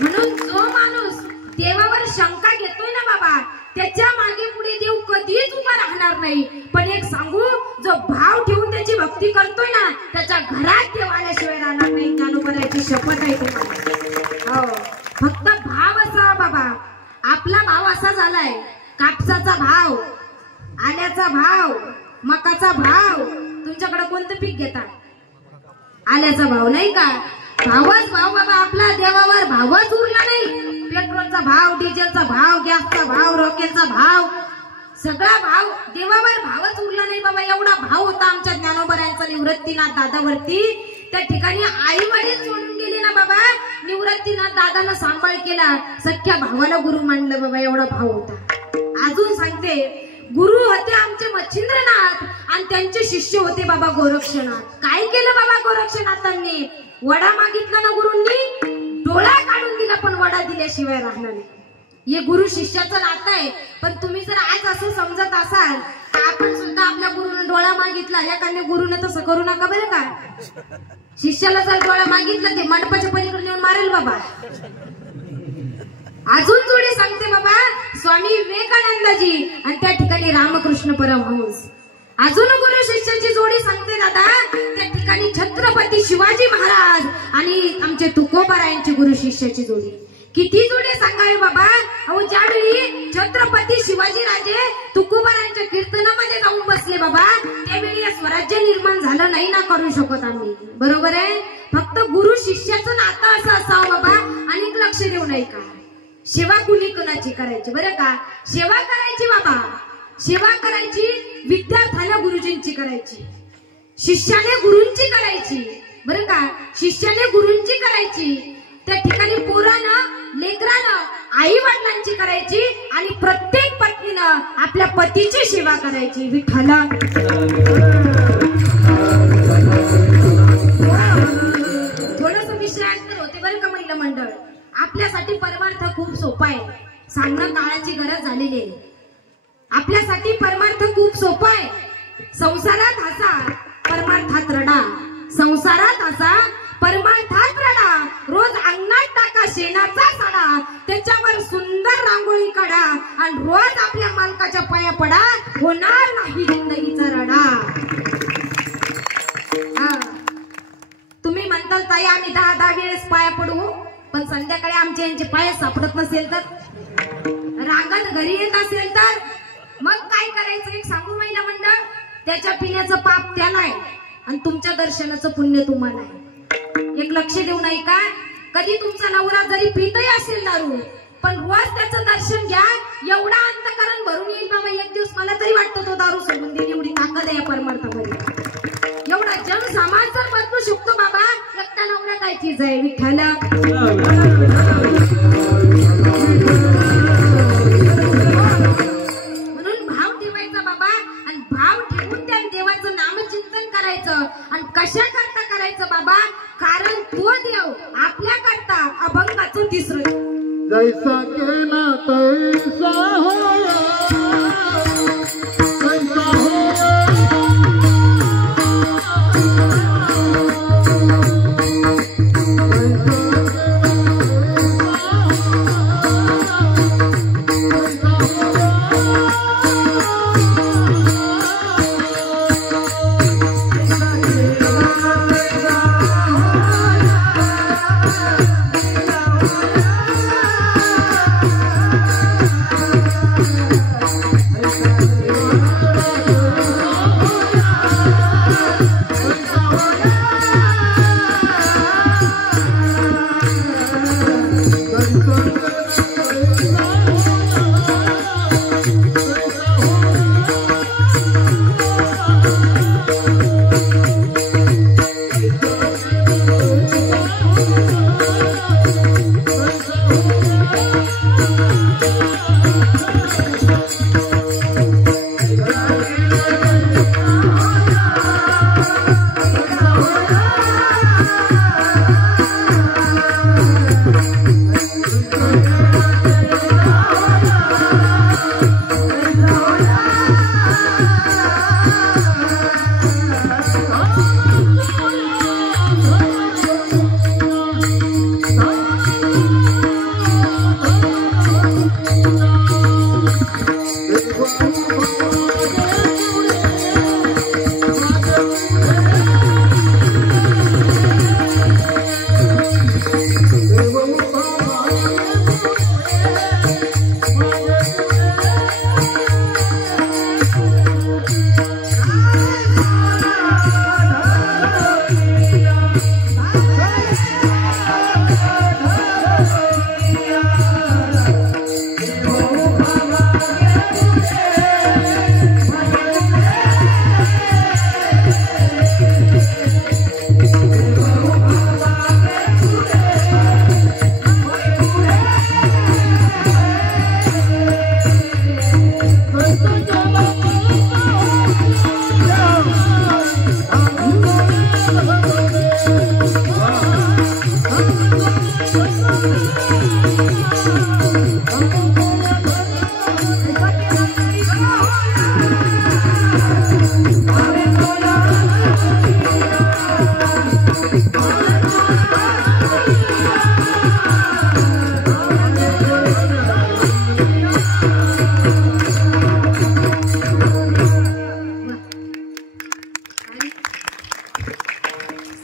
म्हणून जो माणूस देवावर शंका घेतोय ना बाबा, त्याच्या मागे पुढे देव कधीच उभा राहणार नाही. पण एक सांगू, जो भाव ठेवून त्याची भक्ती करतोय ना त्याच्या घरात देव आल्याशिवाय राहणार नाही. ज्ञानोबराची शपथ आहे तुम्हाला. हो, फक्त भाव असा बाबा. आपला भाव असा झालाय, कापसाचा भाव आल्याचा भाव, मकाचा भाव, तुमच्याकडे कोणतं पीक घेतात? आल्याचा भाव नाही का? भावच भाव बाबा, आपला देवावर भावच उरला नाही. पेट्रोलचा भाव, डिझेलचा भाव, गॅसचा भाव, रॉकेलचा भाव, सगळा भाव, देवावर भावच उरला नाही बाबा. एवढा भाव होता आमच्या ज्ञानोबरायांचा निवृत्तीनाथ दादावरती. त्या ठिकाणी आई वडील सोडून गेले ना बाबा, निवृत्तीनाथ दादानं सांभाळ केला, सख्या भावाला गुरु मानलं बाबा. एवढा भाव होता. अजून सांगते, गुरु होते आमचे मच्छिंद्रनाथ आणि त्यांचे शिष्य होते बाबा गोरक्षनाथ. काय केलं बाबा गोरक्षनाथांनी? वडा मागितला ना गुरूंनी, डोळा काढून दिला, पण वडा दिल्याशिवाय राहणार नाही. हे गुरु शिष्याचं नातं आहे. पण तुम्ही जर आज असं समजत असाल, आपण सुद्धा आपल्या गुरुने डोळा मागितला, एखाद्या गुरुने तसं करू नका बरं का. शिष्याला जर डोळा मागितला, ते मंडपाच्या पलीकडे नेऊन मारेल बाबा. अजून जोडी सांगते बाबा, स्वामी विवेकानंदजी आणि त्या ठिकाणी रामकृष्ण परमहंस. अजून गुरु शिष्याची जोडी सांगते दादा, त्या ठिकाणी छत्रपती शिवाजी महाराज आणि आमचे तुकोबारायांची गुरु शिष्याची जोडी. किती जोडी सांगावे बाबा. अहो, ज्यावेळी छत्रपती शिवाजी राजे तुकोबारायांच्या कीर्तनामध्ये जाऊन बसले बाबा, त्यावेळी स्वराज्य निर्माण झालं नाही ना करू शकत आम्ही. बरोबर आहे. फक्त गुरु शिष्याचं नातं असं असावं बाबा. आणि लक्ष देऊ नये का, सेवा कुणी कुणाची करायची बरं का. सेवा करायची बाबा, सेवा करायची विद्यार्थ्याला गुरुजींची करायची, शिष्याने गुरूंची करायची बरं का. शिष्याने गुरूंची करायची, त्या ठिकाणी पोरानं लेकरानं आई वडिलांची करायची आणि प्रत्येक पत्नीनं आपल्या पतीची सेवा करायची. विठ्ठला थोडस विश्रांत होते बरं का महिला मंडळ. आपल्यासाठी परमार्थ खूप सोपा आहे, सांगणं काळाची गरज झालेली आहे. आपल्यासाठी परमार्थ खूप सोपा आहे. संसारात हसा, परमार्थात रडा. संसारात हसा, परमार्थात रडा. रोज अंगणात टाका शेणाचा सडा, त्याच्यावर सुंदर रांगोळी काढा आणि रोज आपल्या मालकाच्या पाया पडा, होणार नाही जिंदगीचा रडा. तुम्ही म्हणताल ताई आम्ही 10 वेळेस पाया पडू, पण संध्याकाळी आमचे यांचे पाय सापडत नसेल तर, रागात घरी येत असेल तर मग काय करायचं एक सांगू महिला मंडळ. त्याच्या पिण्याचं पाप त्याला आहे आणि तुमच्या दर्शनाचं पुण्य तुम्हाला आहे. एक लक्ष देऊ नाही का. कधी तुमचा नवरा जरी पितही असेल दारू, पण रोज त्याचं दर्शन घ्या, एवढा अंतकरण भरून येईल बाबा. एक दिवस मला तरी वाटतं तो दारू सोडून देईल, एवढी ताकद आहे या परमार्थामध्ये. एवढा जन समाज जर बदलू शकतो बाबा, एकटा नवरा काय चीज आहे. विठ्ठला म्हणून भाव ठेवायचा बाबा, आणि भाव ठेवून त्या देवाचं नामचिंतन करायचं. आणि कशा करता करायचं बाबा, कारण तो देव आपल्या करता अभंगाचं तिसरं जैसा केला तैसा होया, तैसा होया.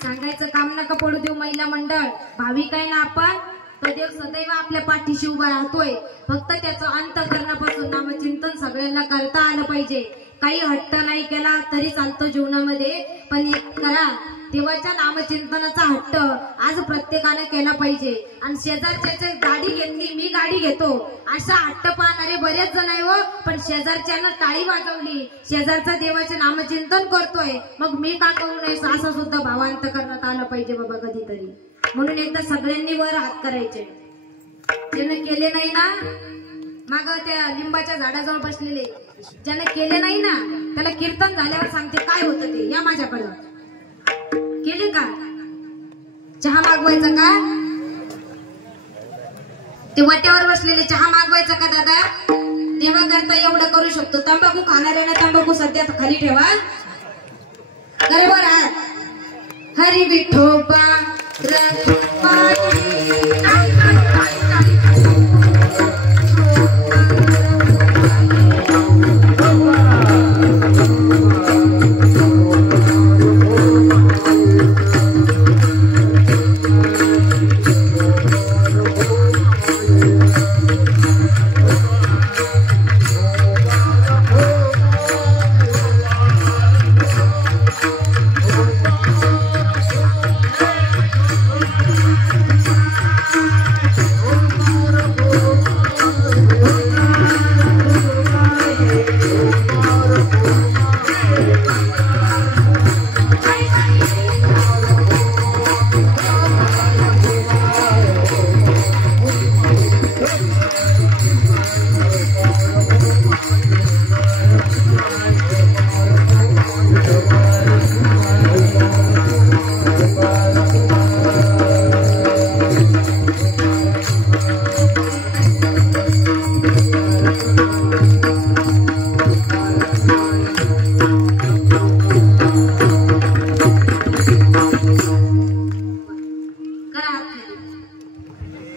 सांगायचं काम नका पडू देऊ महिला मंडळ. भाविक आहे ना आपण, तो देव सदैव आपल्या पाठीशी उभा राहतोय. फक्त त्याचं अंतःकरणापासून नामचिंतन सगळ्यांना करता आलं पाहिजे. काही हट्ट नाही केला तरी चालतो जीवनामध्ये, पण एक करा देवाच्या नामचिंतनाचा हट्ट आज प्रत्येकाने केला पाहिजे. आणि शेजारच्या गाडी घेतली, मी गाडी घेतो असा हट्ट पाहणारे बरेच जण आहे हो. पण शेजारच्यानं टाळी वाजवली, शेजारचा देवाचे नामचिंतन करतोय, मग मी का करू नये असं सुद्धा भावांत करण्यात आलं पाहिजे बाबा कधीतरी. म्हणून एकदा सगळ्यांनी वर हात करायचे. ज्यानं केले नाही ना, माग त्या लिंबाच्या झाडाजवळ बसलेले, ज्यानं केले नाही ना त्याला कीर्तन झाल्यावर सांगते काय होतं ते. या माझ्याकडं केले का? चहा मागवायचा का? ते वाट्यावर बसलेले चहा मागवायचा का दादा? तेव्हा करता एवढं करू शकतो. तंबाखू खाणाऱ्याने तंबाखू सध्या खाली ठेवा. बरोबर. हरी विठोबा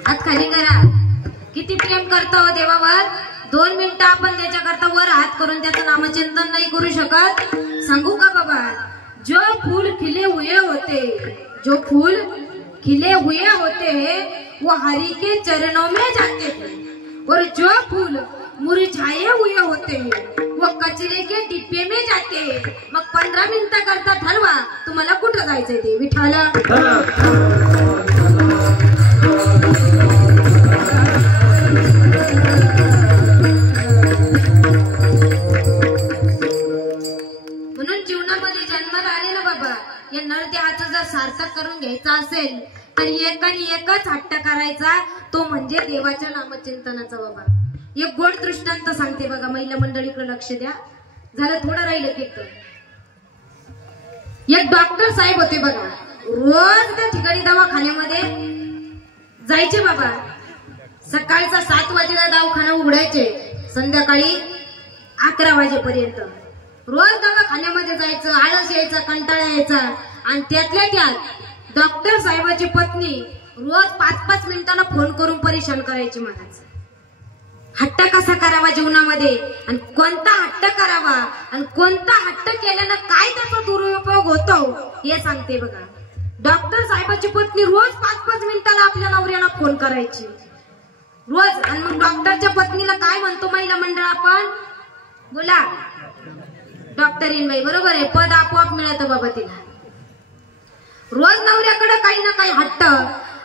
हात खाली करा. किती प्रेम करतो देवावर. 2 मिनिटं आपण त्याच्याकरता वर हात करून त्याचं नामचिंतन नाही करू शकत. सांगू का बाबा, जो फूल खिले हुए होते, जो फूल खिले हुए होते वो हरि के चरणों में जाते थे, और जो फूल मुरझाए हुए होते वो कचरे के डिब्बे में जाते. मग 15 मिनिटं करता ठरवा तुम्हाला कुठं जायचंय ते. विठाला म्हणून जीवनामध्ये जन्माला आले ना बाबा, या नरदेहाचं जर सार्थक करून घ्यायचं असेल तर एक आणि एकच हट्ट करायचा, तो म्हणजे देवाच्या नामचिंतनाचा. बाबा एक गोड दृष्टांत सांगते बघा, महिला मंडळीकडे लक्ष द्या. झालं थोडं राहिलं कीर्तन. एक डॉक्टर साहेब होते बघा, रोज त्या ठिकाणी दवाखान्यामध्ये जायचे बाबा. सकाळचा 7 वाजेला दवाखाना उघडायचे, संध्याकाळी 11 वाजेपर्यंत रोज दवाखान्यामध्ये जायचं. आळस यायचा, कंटाळा यायचा. आणि त्यातल्या त्यात डॉक्टर साहेबाची पत्नी रोज 5-5 मिनिटांना फोन करून परेशान करायची. म्हणायचं हट्ट कसा करावा जीवनामध्ये, आणि कोणता हट्ट करावा, आणि कोणता हट्ट केल्यानं काय त्याचा दुरुपयोग होतो हे सांगते बघा. डॉक्टर साहेबाची पत्नी रोज 5-5 मिनिटाला आपल्या नवऱ्याला फोन करायची रोज. आणि मग डॉक्टरच्या पत्नीला काय म्हणतो महिला मंडळ आपण? बोला डॉक्टरीन बाई, बरोबर आहे. पद आपोआप मिळतं बाबा तिला. रोज नवऱ्याकडे काही ना काही हट्ट.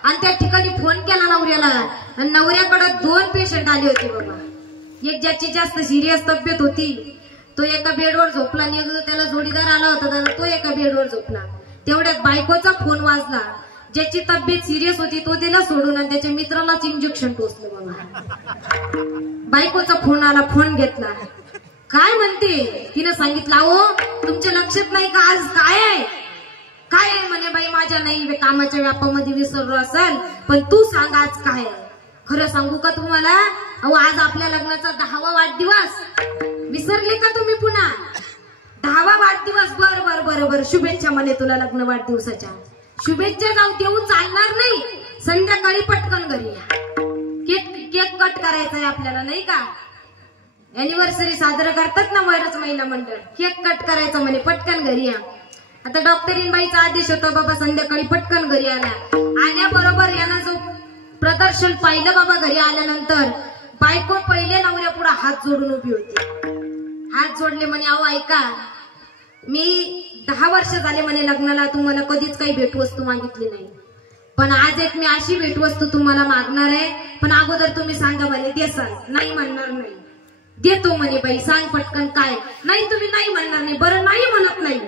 आणि त्या ठिकाणी फोन केला नवऱ्याला आणि नवऱ्याकडे 2 पेशंट आले होते बाबा. एक ज्याची जास्त सिरियस तब्येत होती तो एका बेडवर झोपला आणि एक त्याला जोडीदार आला होता तो एका बेडवर झोपला. तेवढ्यात बायकोचा फोन वाजला. ज्याची तब्येत सिरियस होती तो दिला सोडून आणि त्याच्या मित्रालाच इंजेक्शन टोचलं बाबा. बायकोचा फोन आला, फोन घेतला. काय म्हणते? तिनं सांगितलं अहो तुमच्या लक्षात नाही का आज काय आहे? काय आहे म्हणे बाई माझ्या नाही कामाच्या व्यापामध्ये विसरलो असेल पण तू सांग आज काय आहे. खरं सांगू का तुम्हाला? अहो आज आपल्या लग्नाचा 10वा वाढदिवस. विसरले का तुम्ही पुन्हा? 10वा वाढदिवस. बर बर बर बर शुभेच्छा म्हणे तुला लग्न वाढदिवसाच्या. शुभेच्छा जाऊ देऊ चालणार नाही. संध्याकाळी पटकन घरी या. केक कट करायचा आहे आपल्याला नाही का? अॅनिव्हर्सरी साजरं करतात ना वरच महिला मंडळ. केक कट करायचा म्हणे पटकन घरी या. आता डॉक्टरीनबाईचा आदेश होता बाबा संध्याकाळी पटकन घरी आल्याबरोबर यानं जो प्रदर्शन पाहिलं बाबा घरी आल्यानंतर बायको पहिले नवऱ्या पुढे हात जोडून उभी होती. हात जोडले म्हणे अहो ऐका मी 10 वर्ष झाले म्हणे लग्नाला तुम्हाला कधीच काही भेटवस्तू मागितली नाही पण आज एक मी अशी भेटवस्तू तुम्हाला मागणार आहे पण अगोदर तुम्ही सांगा म्हणे देसाल. नाही म्हणणार नाही. देतो म्हणे बाई सांग पटकन काय. नाही तुम्ही नाही म्हणणार नाही. बरं नाही म्हणत नाही.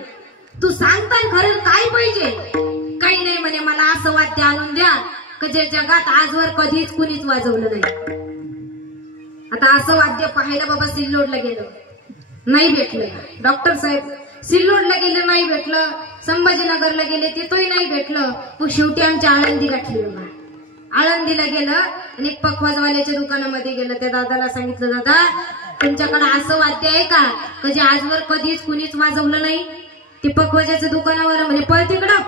तू सांगताय खरं काय पाहिजे? काही नाही म्हणे मला असं वाद्य आणून द्या की जे जगात आजवर कधीच कुणीच वाजवलं नाही. आता असं वाद्य पाहायला बाबा सिल्लोडला गेलं नाही भेटलं. डॉक्टर साहेब सिल्लोडला गेले नाही भेटलं. संभाजीनगरला गेले तिथंही नाही भेटलं. मग शेवटी आमच्या आळंदी गाठली बाबा. आळंदीला गेलं आणि एक पखवाजवाल्याच्या दुकानामध्ये गेलं. त्या दादाला सांगितलं दादा तुमच्याकडे असं वाद्य आहे का जे आजवर कधीच कुणीच वाजवलं नाही? ते पखवाजाच्या दुकानावर म्हणे पळ तिकडं.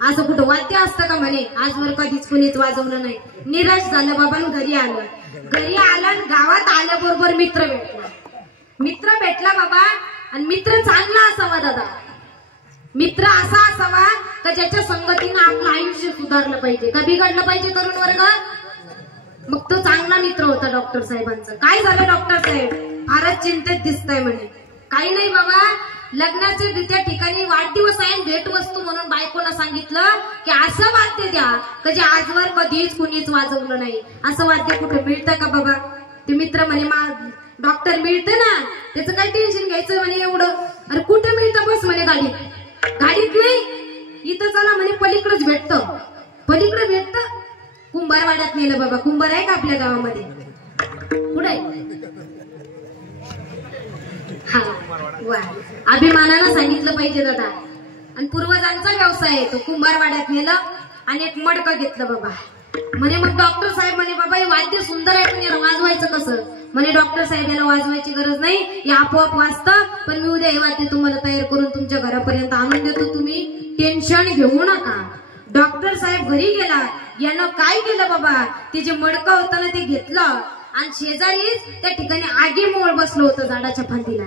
असं कुठं वाद्य असतं का म्हणे आजवर कधीच कुणीच वाजवलं नाही. निराश झालं बाबा घरी आलं. घरी आलं आणि गावात आल्याबरोबर मित्र भेटला. मित्र भेटला बाबा आणि मित्र चांगला असावा दादा. मित्र असा असावा का ज्याच्या संगतीनं आपलं आयुष्य सुधारलं पाहिजे का बिघडलं पाहिजे तरुण वर्ग. मग तो चांगला मित्र होता डॉक्टर साहेबांचा. काय झालं डॉक्टर साहेब फारच चिंतेत दिसताय म्हणे. काही नाही बाबा लग्नाचे त्या ठिकाणी वाढदिवस आहे भेटवस्तू म्हणून बायकोला सांगितलं की असं वाद्य द्या की जे आजवर कधीच कुणीच वाजवलं नाही. असं वाद्य कुठे मिळतं का बाबा? ते मित्र म्हणे डॉक्टर मिळतं ना त्याचं काय टेन्शन घ्यायचं म्हणे एवढं. अरे कुठे मिळतं बस म्हणे गाडीत नाही इथं चला म्हणे पलीकडेच भेटतं. पलीकडे भेटतं. कुंभारवाड्यात नेलं बाबा. कुंभार आहे का आपल्या गावामध्ये? कुठे? हा वा अभिमानानं सांगितलं पाहिजे दादा. आणि पूर्वजांचा व्यवसाय आहे तो. कुंभारवाड्यात नेलं आणि एक मडकं घेतलं बाबा. म्हणे मग डॉक्टर साहेब म्हणे बाबा हे वाद्य सुंदर आहे पण याला वाजवायचं कसं? म्हणे डॉक्टर साहेब याला वाजवायची गरज नाही हे आपोआप वाजतं पण मी उद्या हे वाद्य तुम्हाला तयार करून तुमच्या घरापर्यंत आणून देतो. तुम्ही टेन्शन घेऊ नका. डॉक्टर साहेब घरी गेला. यानं काय केलं बाबा ते जे मडकं होतं ना ते घेतलं आणि शेजारीच त्या ठिकाणी आगी मोहोळ बसलं होतं झाडाच्या फांदीला.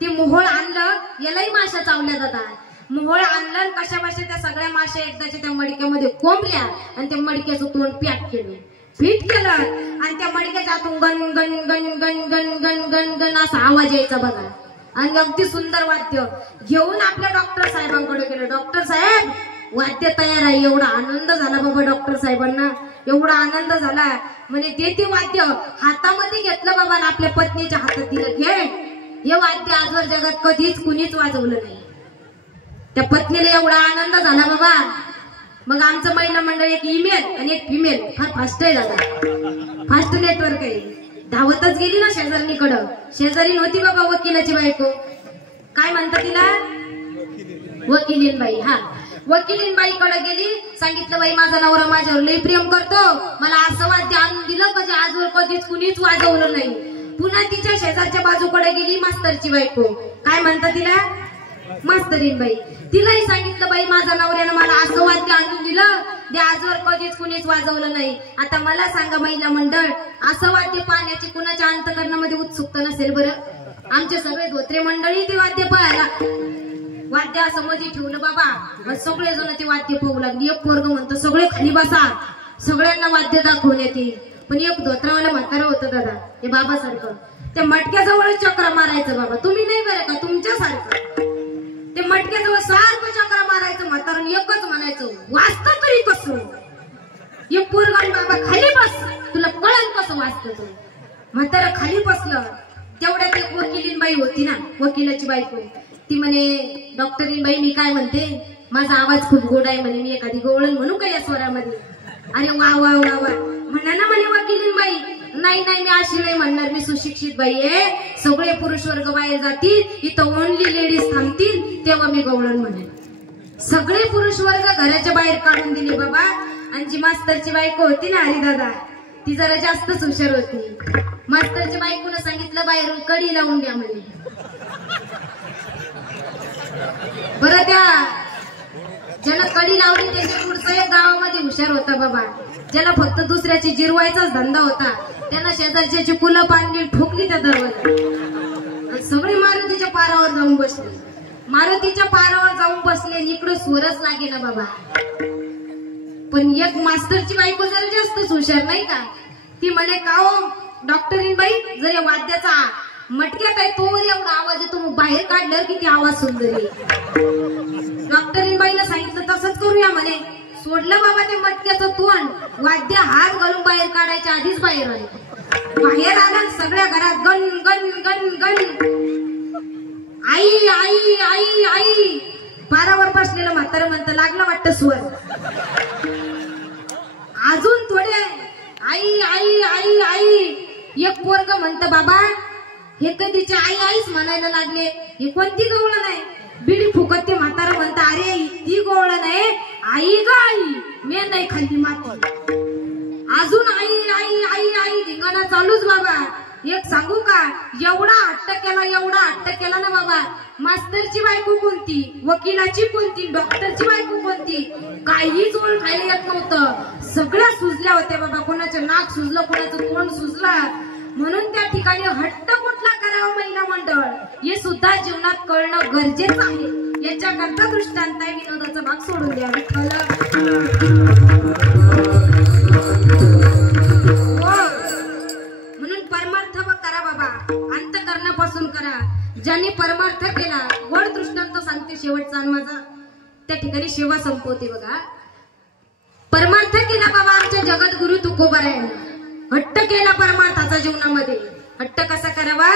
ते मोहोळ आणलं. यालाही माशा चावल्या जातात. मोहोळ आणलं आणि कशा बशा त्या सगळ्या माशा एकदाच्या त्या मडक्यामध्ये कोंबल्या आणि त्या मडक्याचं तोंड फिट केलं आणि त्या मडक्याच्या आतून गण गण गण गण गण गण गण गण असा आवाज यायचा बघा. आणि अगदी सुंदर वाद्य घेऊन आपल्या डॉक्टर साहेबांकडे गेलं. डॉक्टर साहेब वाद्य तयार आहे. एवढा आनंद झाला बाबा डॉक्टर साहेबांना. एवढा आनंद झाला म्हणे ते वाद्य हातामध्ये घेतलं बाबा आपल्या पत्नीच्या हातात दिलं. घे हे वाद्य आजवर जगात कधीच कुणीच वाजवलं नाही. त्या पत्नीला एवढा आनंद झाला बाबा. मग आमचं महिला मंडळ एक ईमेल आणि एक फिमेल फार फास्ट आहे दादा. फास्ट नेटवर्क आहे. धावतच गेली ना शेजारणीकडं. शेजारी नव्हती बाबा वकिलाची बायको. काय म्हणतात तिला? वकिलीन बाई. हा वकिलीन बाईकडे गेली. सांगितलं बाई माझा नवरा माझ्यावर लई प्रेम करतो. मला असं वाद्य आणून दिलं म्हणजे आजवर कधीच कुणीच वाजवलं नाही. पुन्हा तिच्या शेजारच्या बाजूकडे गेली मास्तरची बायको. काय म्हणतात तिला? मास्तरीन बाई. तिलाही सांगितलं बाई माझ्या नवऱ्यानं मला असं वाद्य आणून दिलं ते आजवर कधीच कुणीच वाजवलं नाही. आता मला सांगा महिला मंडळ असं वाद्य पाहण्याची कुणाच्या अंतकरणामध्ये उत्सुकता नसेल बरं? आमचे सगळे धोत्रे मंडळी ते वाद्य पाहायला वाद्य असं मध्ये ठेवलं बाबा. सगळे जण ते वाद्य पाहू लागले. एक पोरग म्हणतो सगळे खाली बसा सगळ्यांना वाद्य दाखवण्यात येईल. पण एक धोत्रावाला म्हातारा होतं दादा हे बाबासारखं. त्या मटक्याजवळ चक्र मारायचं बाबा. तुम्ही नाही बरं का तुमच्यासारखं. ते मटक्याजवळ सारखं चक्र मारायचं म्हातारा. एकच म्हणायचं वाजतं तरी कसं. ये पोरगण बाबा खाली बस, तुला कळण कसं वाचतं. म्हातारा खाली बसलं. तेवढ्यात एक वकिलीन बाई होती ना, वकिलाची बायको, ती म्हणे डॉक्टरीन बाई मी काय म्हणते, माझा आवाज खूप गोड आहे म्हणे, मी एखादी गवळण म्हणू का या स्वरामध्ये. अरे वा वा वा वा म्हणा ना म्हणे वकिलीन बाई. नाही नाही मी अशी नाही म्हणणार, मी सुशिक्षित बाई आहे, सगळे पुरुष वर्ग बाहेर जातील, इथं ओनली लेडीज थांबतील, तेव्हा मी गवळण म्हणेन. सगळे पुरुष वर्ग घराच्या बाहेर काढून दिले बाबा. आणि जी मास्तरची बायको होती ना हरिदादा, ती जरा जास्तच हुशार होती. मास्तरच्या बायकोनं सांगितलं बाहेरून कडी लावून द्या म्हणे. बरं त्या ज्याला कडी लावली त्याच्या पुढचं एक गावामध्ये हुशार होता बाबा. ज्याला फक्त दुसऱ्याची जिरवायचाच धंदा होता, त्यांना शेजारच्याची कुलप आणली, ठोकली त्या दरवाजा. सगळे मारुतीच्या पारावर जाऊन बसले. मारुतीच्या पारावर जाऊन बसले, इकडे स्वरच लागे ना बाबा. पण एक मास्तरची बायको जरा जास्तच हुशार नाही का. ती म्हणे का हो डॉक्टरीन बाई, जर या वाद्याचा मटक्यात आहे तोवर एवढा आवाज येतो, मग बाहेर काढल्यावर किती आवाज सुंदर आहे. डॉक्टरीन बाईला सांगितलं तसंच करूया म्हणे. सोडलं बाबा ते मटक्याचं तोंड, वाद्य हात घालून बाहेर काढायच्या आधीच बाहेर आले. बाहेर आला सगळ्या घरात गण गण गण गण, आई आई आई आई. पारावर बसलेलं म्हातारं म्हणतं लागलं वाटतं स्वर. अजून थोडे आई आई आई आई. एक पोरग म्हणतं बाबा हे कधीचे आई आईच म्हणायला लागले, ही कोणती गवळण आहे. बिडी फुकत ते म्हातारं म्हणतं अरे ती गवळण आहे, आई ग आई, मी नाही खाल्ली माती. अजून आई आई आई आई धिंगाणा चालूच बाबा. एक सांगू का, एवढा हट्ट केला ना बाबा. मास्तरची बायको कोणती, वकिलाची कोणती, डॉक्टरची बायको कोणती, काहीच ओळखायला येत नव्हतं. सगळ्या सुजल्या होत्या बाबा. कोणाचं नाक सुजलं, कोणाचं तोंड सुजलं. म्हणून त्या ठिकाणी हट्ट कुठला करावा महिला मंडळ हे सुद्धा जीवनात कळणं गरजेचं आहे. याच्याकरता दृष्टांत आहे, विनोदाचा भाग सोडून द्या. म्हणून परमार्थ करा बाबा, अंतःकरणापासून करा. ज्यांनी परमार्थ केला, गोड दृष्टांत सांगते शेवटचा माझा, त्या ठिकाणी सेवा संपवते बघा. परमार्थ केला बाबा आमच्या जगद्गुरु तुकोबारायांनी. हट्ट केला परमार्थाचा जीवनामध्ये. हट्ट कसा करावा,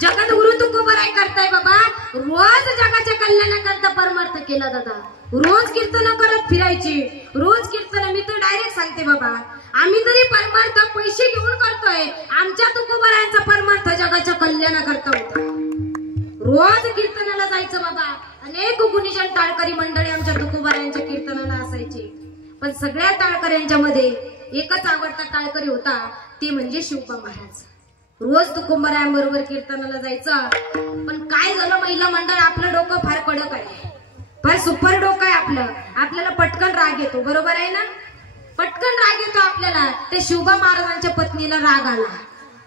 जगद्गुरु तुकोबाराय करताय बाबा. रोज जगाच्या कल्याणाकरता परमार्थ केला दादा. रोज कीर्तन करत फिरायची, रोज कीर्तन. मी तर डायरेक्ट सांगते बाबा, आम्ही तरी परमार्थ पैसे घेऊन करतोय, आमच्या तुकोबारायांचा परमार्थ जगाच्या कल्याणाकरता होता. रोज कीर्तनाला जायचं बाबा. अनेक गुणीजन टाळकरी मंडळी आमच्या तुकोबारायांच्या कीर्तनाला असायचे. पण सगळ्या टाळकऱ्यांच्या मध्ये एकच आवडता टाळकरी होता, ते म्हणजे शिवबा महाराज. रोज तुकोबारायांबरोबर कीर्तनाला जायचं. पण काय झालं महिला मंडळ, आपलं डोकं फार कडक आहे, फार सुपर डोकं आहे आपलं. आपल्याला पटकन राग येतो, बरोबर आहे ना. पटकन राग येतो आपल्याला. ते शिवबा महाराजांच्या पत्नीला राग आला.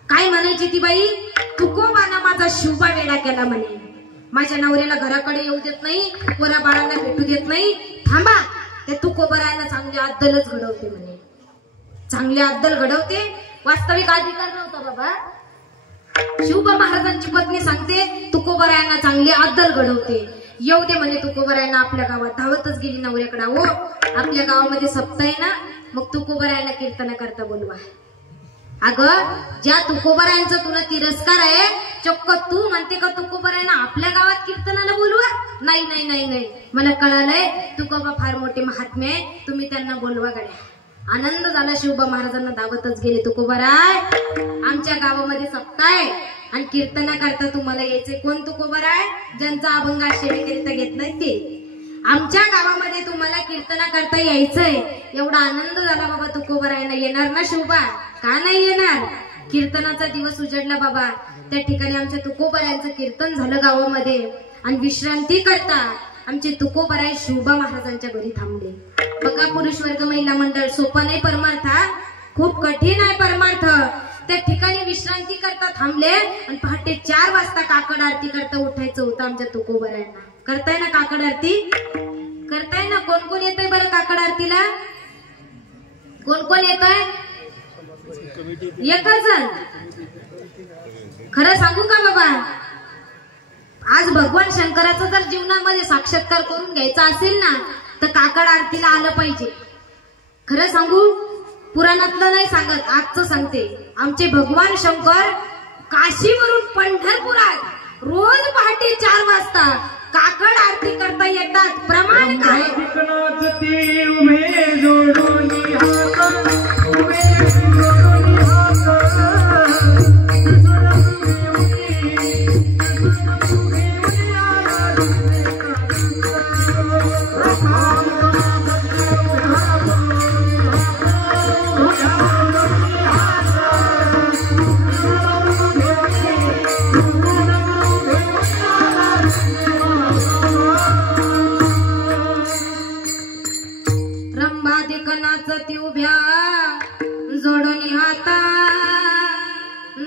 काय म्हणायची ती बाई, तुकोबाना माझा शिवबा वेडा केला म्हणे. माझ्या नवऱ्याला घराकडे येऊ देत नाही, पोरा बाळांना भेटू देत नाही. थांबा, ते तुकोबारायांना चांगली अद्दलच घडवते म्हणे. चांगली अद्दल घडवते. वास्तविक अधिकार नव्हता बाबा. शिवबा महाराजांची पत्नी सांगते तुकोबारायांना चांगली अद्दल घडवते. येऊ दे म्हणे तुकोबारायांना आपल्या गावात. धावतच गेली नवऱ्याकडे, हो आपल्या गावामध्ये सप्ताह आहे ना, मग तुकोबारायांना कीर्तन करता बोलवा. अगं ज्या तुकोबारायांचा तुला तिरस्कार आहे, चक्क तू म्हणते का तुकोबारायांना आपल्या गावात कीर्तनाला बोलवा. नाही नाही नाही नाही, मला कळालंय तुकोबा फार मोठे महात्मे आहे, तुम्ही त्यांना बोलवा गड्या. आनंद झाला. शिवबा महाराजांना दावतच गेले. तुकोबाराय आमच्या गावामध्ये सप्ताह आहे आणि कीर्तना करता तुम्हाला यायचे. कोण तुकोबाराय, ज्यांचा अभंग सेवेकरिता घेतलाय ते. आमच्या गावामध्ये तुम्हाला कीर्तना करता यायचंय. एवढा आनंद झाला बाबा तुकोबारायांना. येणार ना शिवबा, का नाही येणार. कीर्तनाचा दिवस उजडला बाबा. त्या ठिकाणी आमच्या तुकोबारायांचं कीर्तन झालं गावामध्ये. आणि विश्रांती करता आमचे तुकोबाराय शिवबा महाराजांच्या घरी थांबले. बघा पुरुष वर्ग महिला मंडळ, सोपा नाही परमार्थ, खूप कठीण आहे परमार्थ. त्या ठिकाणी विश्रांती करता थांबले आणि पहाटे 4 वाजता काकड आरती करता उठायचं होतं आमच्या तुकोबारायांना. करताय ना काकड आरती, करताय ना. कोण कोण येतंय बरं काकड आरतीला, कोण कोण येतंय. एकच जण. खरं सांगू का बाबा, आज भगवान शंकराचा जर जीवनामध्ये साक्षात्कार करून घ्यायचा असेल ना, तर काकड आरतीला आलं पाहिजे. खरं सांगू, पुराणातलं नाही सांगत, आजचं सांगते. आमचे भगवान शंकर काशीवरून पंढरपुरात रोज पहाटे 4 वाजता काकड आरती करता येतात. प्रमाण काय?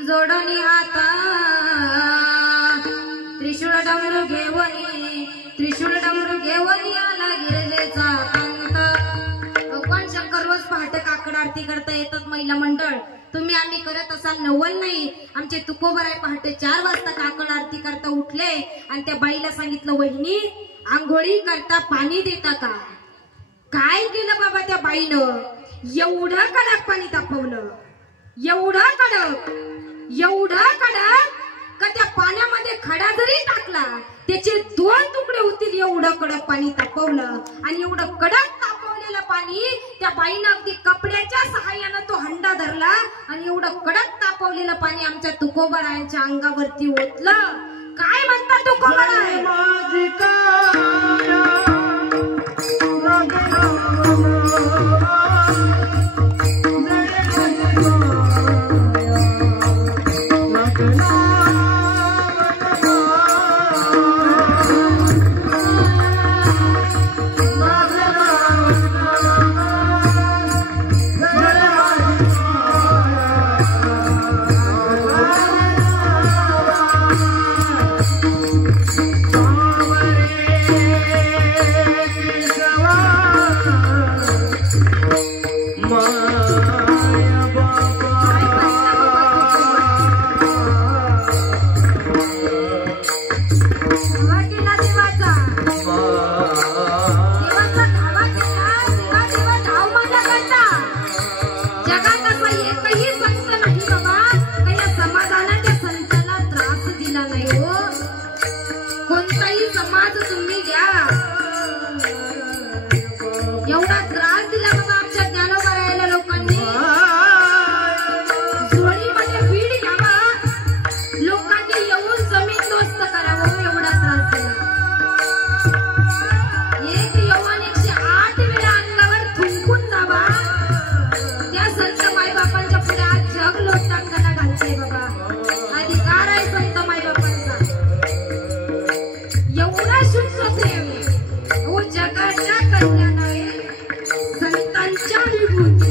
जोडणी हाता त्रिशूळ डमरू घेवनी आला गिरजेचा पंत. भगवान शंकर रोज पहाटे काकड आरती करता येतात महिला मंडळ. तुम्ही आम्ही करत असाल नवल नाही. आमचे तुकोबराय पहाटे 4 वाजता काकड आरती करता उठले आणि त्या बाईला सांगितलं, वहिनी आंघोळी करता पाणी देता का? काय केलं बाबा त्या बाईनं? एवढं कडक पाणी तापवलं, एवढं कडक का त्या पाण्यामध्ये खडा जरी टाकला त्याचे 2 तुकडे होतील. एवढं कडक पाणी तापवलं आणि एवढं कडक तापवलेलं पाणी त्या बाईनं अगदी कपड्याच्या सहाय्यानं तो हंडा धरला आणि एवढं कडक तापवलेलं पाणी आमच्या तुकोबरायांच्या अंगावरती ओतलं. काय म्हणतात तुकोबराय? एवढा त्रास दिला बाबा आमच्या ज्ञानोबरायला लोकांनी. जोडीमध्ये बीड घ्यावा, लोकांनी येऊन जमीन दोस्त करावं, एवढा त्रास दिला. एक यवन 108 वेळा अंगावर थुंकून जावा. त्या संत मायबापांच्या पुढे आज जग लोटांगणा घालते बाबा. अधिकार आहे संत मायबापांचा. एवढा शुद्ध प्रेम हो जगाच्या कल्याणाने संतांच्या विभूती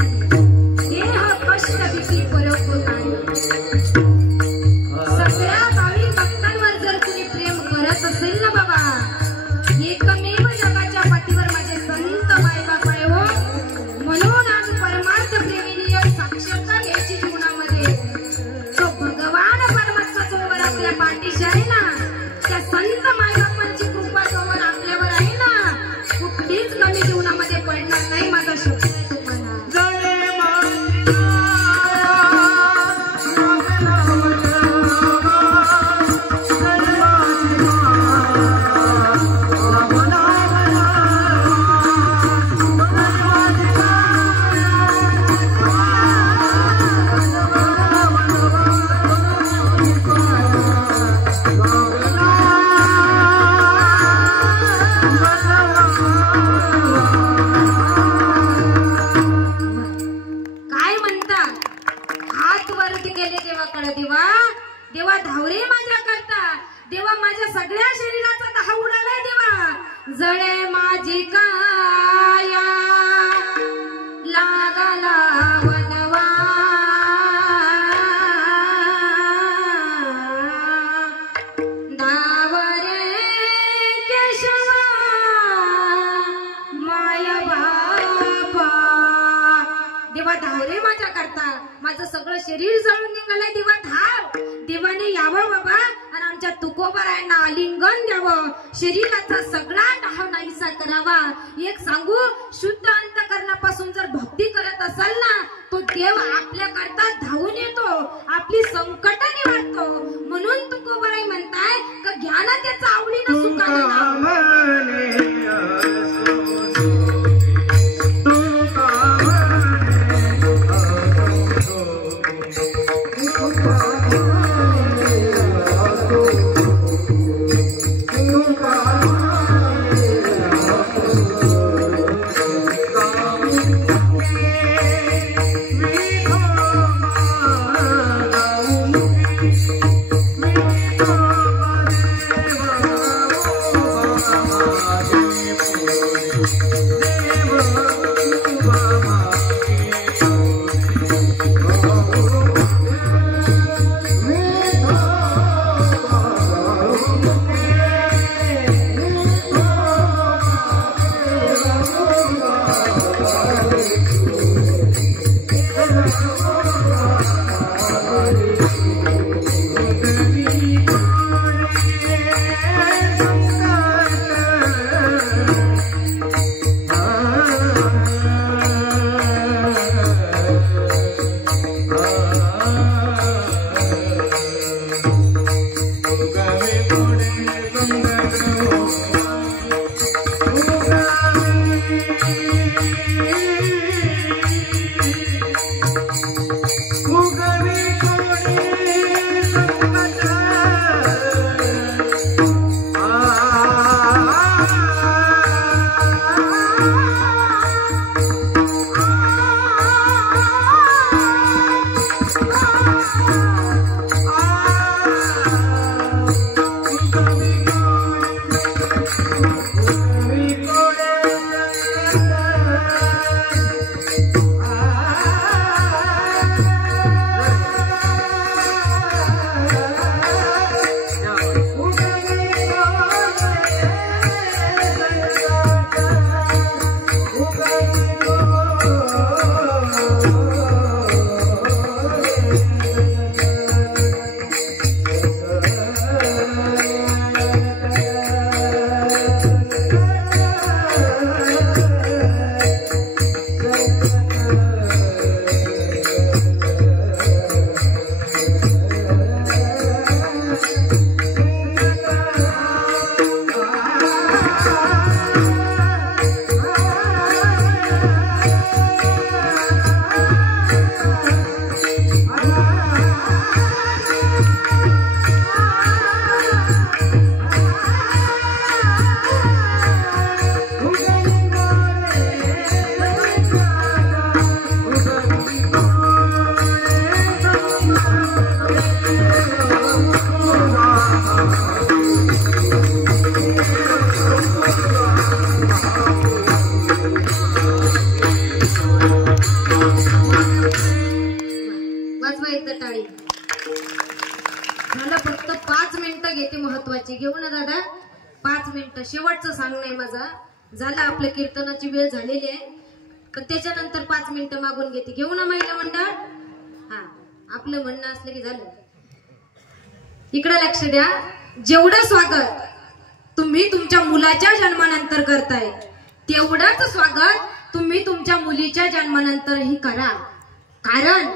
देह कष्ट भीती परोपकारी. सगळ्या भावी भक्तांवर जर तुम्ही प्रेम करत असेल ना बाबा, एकमेव जगाच्या पाठीवर माझे संत मायबाप आहे हो. म्हणून आज परमार्थ प्रेमीने साक्षरता घ्यायची जीवनामध्ये. तो भगवान परमात्मा जोवर आपल्या पाठीशी आहे ना, त्या संत मायबापांची कृपा जोवर आपल्यावर आहे ना, कुठलीच कमी जीवनामध्ये पडणार नाही. माझा शब्द आहे तुम्हाला. देवा धावरे माझ्या करता, देवा माझ्या सगळ्या शरीराचा दाह उडालाय देवा. जळे माझी काया लागला वनवा, धावरे केशवा माया बापा. देवा धावरे माझ्या करता, माझं सगळं शरीर जळून निघालंय. देवा धाव. देवाने ठिकाणी यावं बाबा आणि आमच्या तुकोबारायांना आलिंगन द्यावं, शरीराचा सगळा डाह नाहीसा करावा. एक सांगू, शुद्ध अंतकरणापासून जर भक्ती करत असाल ना, तो देव आपल्या करता धावून येतो, आपली संकट निवारतो. म्हणून तुकोबाराई म्हणताय का ज्ञाना त्याचा आवडीनं सुखाला घेऊ ना दादा, 5 मिनिटं शेवटचं सांगणं आहे माझा. झाला आपल्या कीर्तनाची वेळ झालेली आहे, पण त्याच्यानंतर 5 मिनिटं मागून घेते. घेऊ ना महिला मंडळ? हा, आपलं म्हणणं असलं की झालं. इकडे लक्ष द्या. जेवढं स्वागत तुम्ही तुमच्या मुलाच्या जन्मानंतर करताय, तेवढंच स्वागत तुम्ही तुमच्या मुलीच्या जन्मानंतरही करा. कारण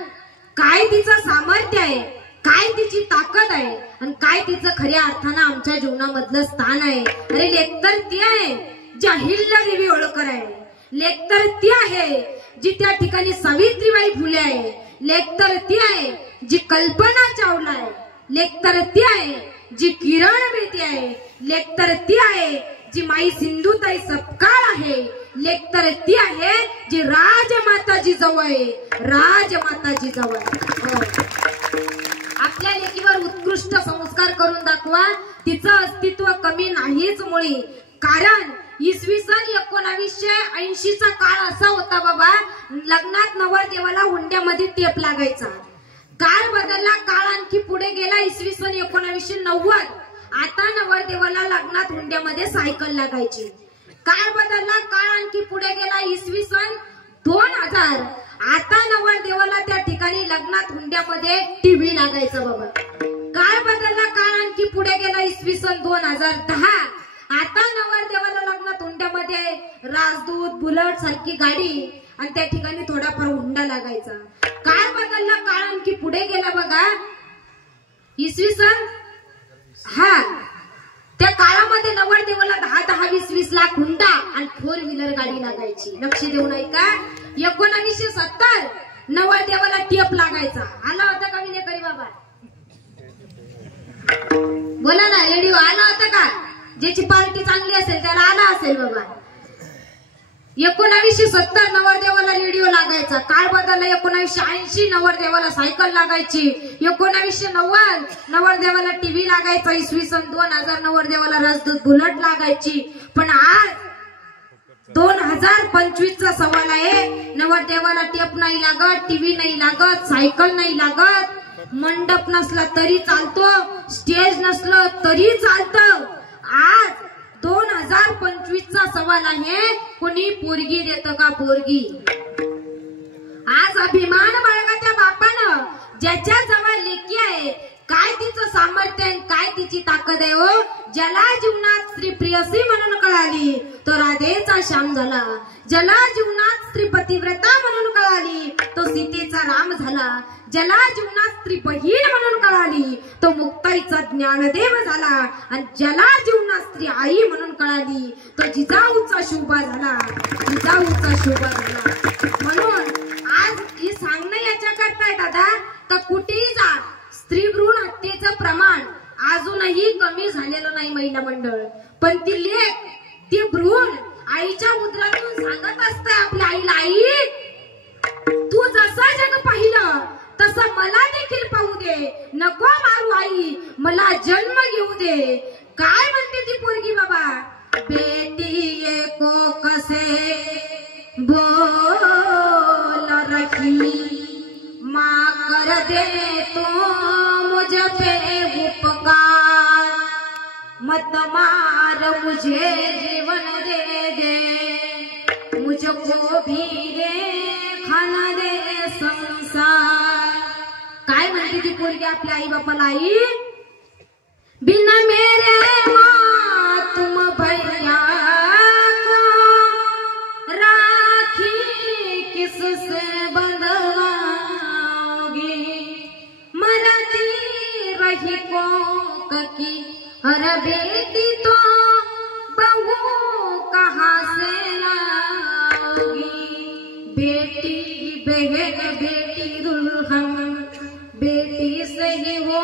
काय तिचं सामर्थ्य आहे, काय तिची ताकद आहे आणि काय तिचं खऱ्या अर्थानं आमच्या जीवनामधलं स्थान आहे. अरे लेकतर ती आहे जी अहिल्या देवी होळकर आहे, लेकतर ती आहे जी त्या ठिकाणी सावित्रीबाई फुले आहे, लेकतर ती आहे जी कल्पना चावला आहे, लेकतर ती आहे जी किरण बेदी आहे, लेकतर ती आहे जी माई सिंधुताई सपकाळ आहे, लेकतर ती आहे जी राजमाताजी जवळ आहे, राजमाताजी जवळ. आपल्या लेकीवर उत्कृष्ट संस्कार करून दाखवा. तिचं अस्तित्व कमी नाहीच मुळी. कारण इसवी सन 1980चा काळ असा होता बाबा, लग्नात नवरदेवाला हुंड्यामध्ये टेप लागायचा. काळ बदलला, काळ आणखी पुढे गेला. इसवी सन 1990 आता नवरदेवाला लग्नात हुंड्यामध्ये सायकल लागायची. काळ बदलला, काळ आणखी पुढे गेला. इसवी सन 2000 आता नवरदेवाला त्या ठिकाणी लग्नात हुंड्यामध्ये टीव्ही लागायचं बाबा. काळ पुढे गेला इसवी सन 2010. आता नवरदेवाला लग्न तोंड्यामध्ये राजदूत बुलेट सारखी गाडी आणि त्या ठिकाणी थोडाफार हुंडा लागायचा. काळ बदलला, काळ आणखी पुढे गेला बघा. इसवी सन त्या काळामध्ये नवरदेवाला 10-10, 20-20 लाख हुंडा आणि 4 व्हीलर गाडी लागायची. लक्ष देऊन ऐका. 1970 नवरदेवाला टेप लागायचा. आला होता का विनेकरी बाबा? बोला ना, रेडिओ आला होता का? ज्याची पार्टी चांगली असेल त्याला आला असेल बाबा. 1970 नवरदेवाला रेडिओ लागायचा. काळ बदलला. 1980 नवरदेवाला सायकल लागायची. 1990 नवरदेवाला टीव्ही लागायचा. इसवी सन 2000 नवरदेवाला राजदूत बुलेट लागायची. पण आज 2025 चा सवाल आहे. नवरदेवाला टेप नाही लागत, टीव्ही नाही लागत, सायकल नाही लागत, मंडप नसला तरी चालतो, स्टेज नसलं तरी चालतं. आज 2025 चा सवाल आहे, कोणी पोरगी देतं का पोरगी? आज अभिमान बाळगा त्या बापानं ज्याच्या जवळ लेकी आहे. काय तिचं सामर्थ्य आहे, काय तिची ताकद आहे हो. ज्याला जीवनात स्त्री प्रियसी म्हणून कळाली तो राधेचा श्याम झाला. ज्याला जीवनात स्त्री पतिव्रता म्हणून कळाली तो सीतेचा राम झाला. ज्याला जीवनात स्त्री बहीण म्हणून कळाली तो मुक्ताईचा ज्ञानदेव झाला. आणि ज्याला जीवनात स्त्री आई म्हणून कळाली तो जिजाऊचा शोभा झाला. जिजाऊचा शोभा झाला. म्हणून आज हे सांगणं याच्या करताय दादा तर कुठेही जा, स्त्री भ्रूण हत्येचं प्रमाण अजूनही कमी झालेलं नाही महिला मंडळ. पण ती लेक, ती भ्रूण आईच्या उदरातून सांगत असते आपल्या आईला, आई तू जसं जग पाहिलं तसं मला देखील पाहू दे, नको मारू आई, मला जन्म घेऊ दे. काय म्हणते ती पोरगी बाबा? बेटी को कसे बोल रखी माँ कर दे तो मुझ पे उपकार, मत मार मुझे जीवन दे दे, मुझको भी रे खाना दे संसार. काय म्हणते ती पोरगी आपल्या आई बापाला? आई बिना मेरे माँ तुम भैया को राखी किससे बंधवाओगी, मरती रही को की हर बेटी तो बहू कहाँ से लाओगी. बेटी बहन बेटी दुल्हन बेटी से ही वो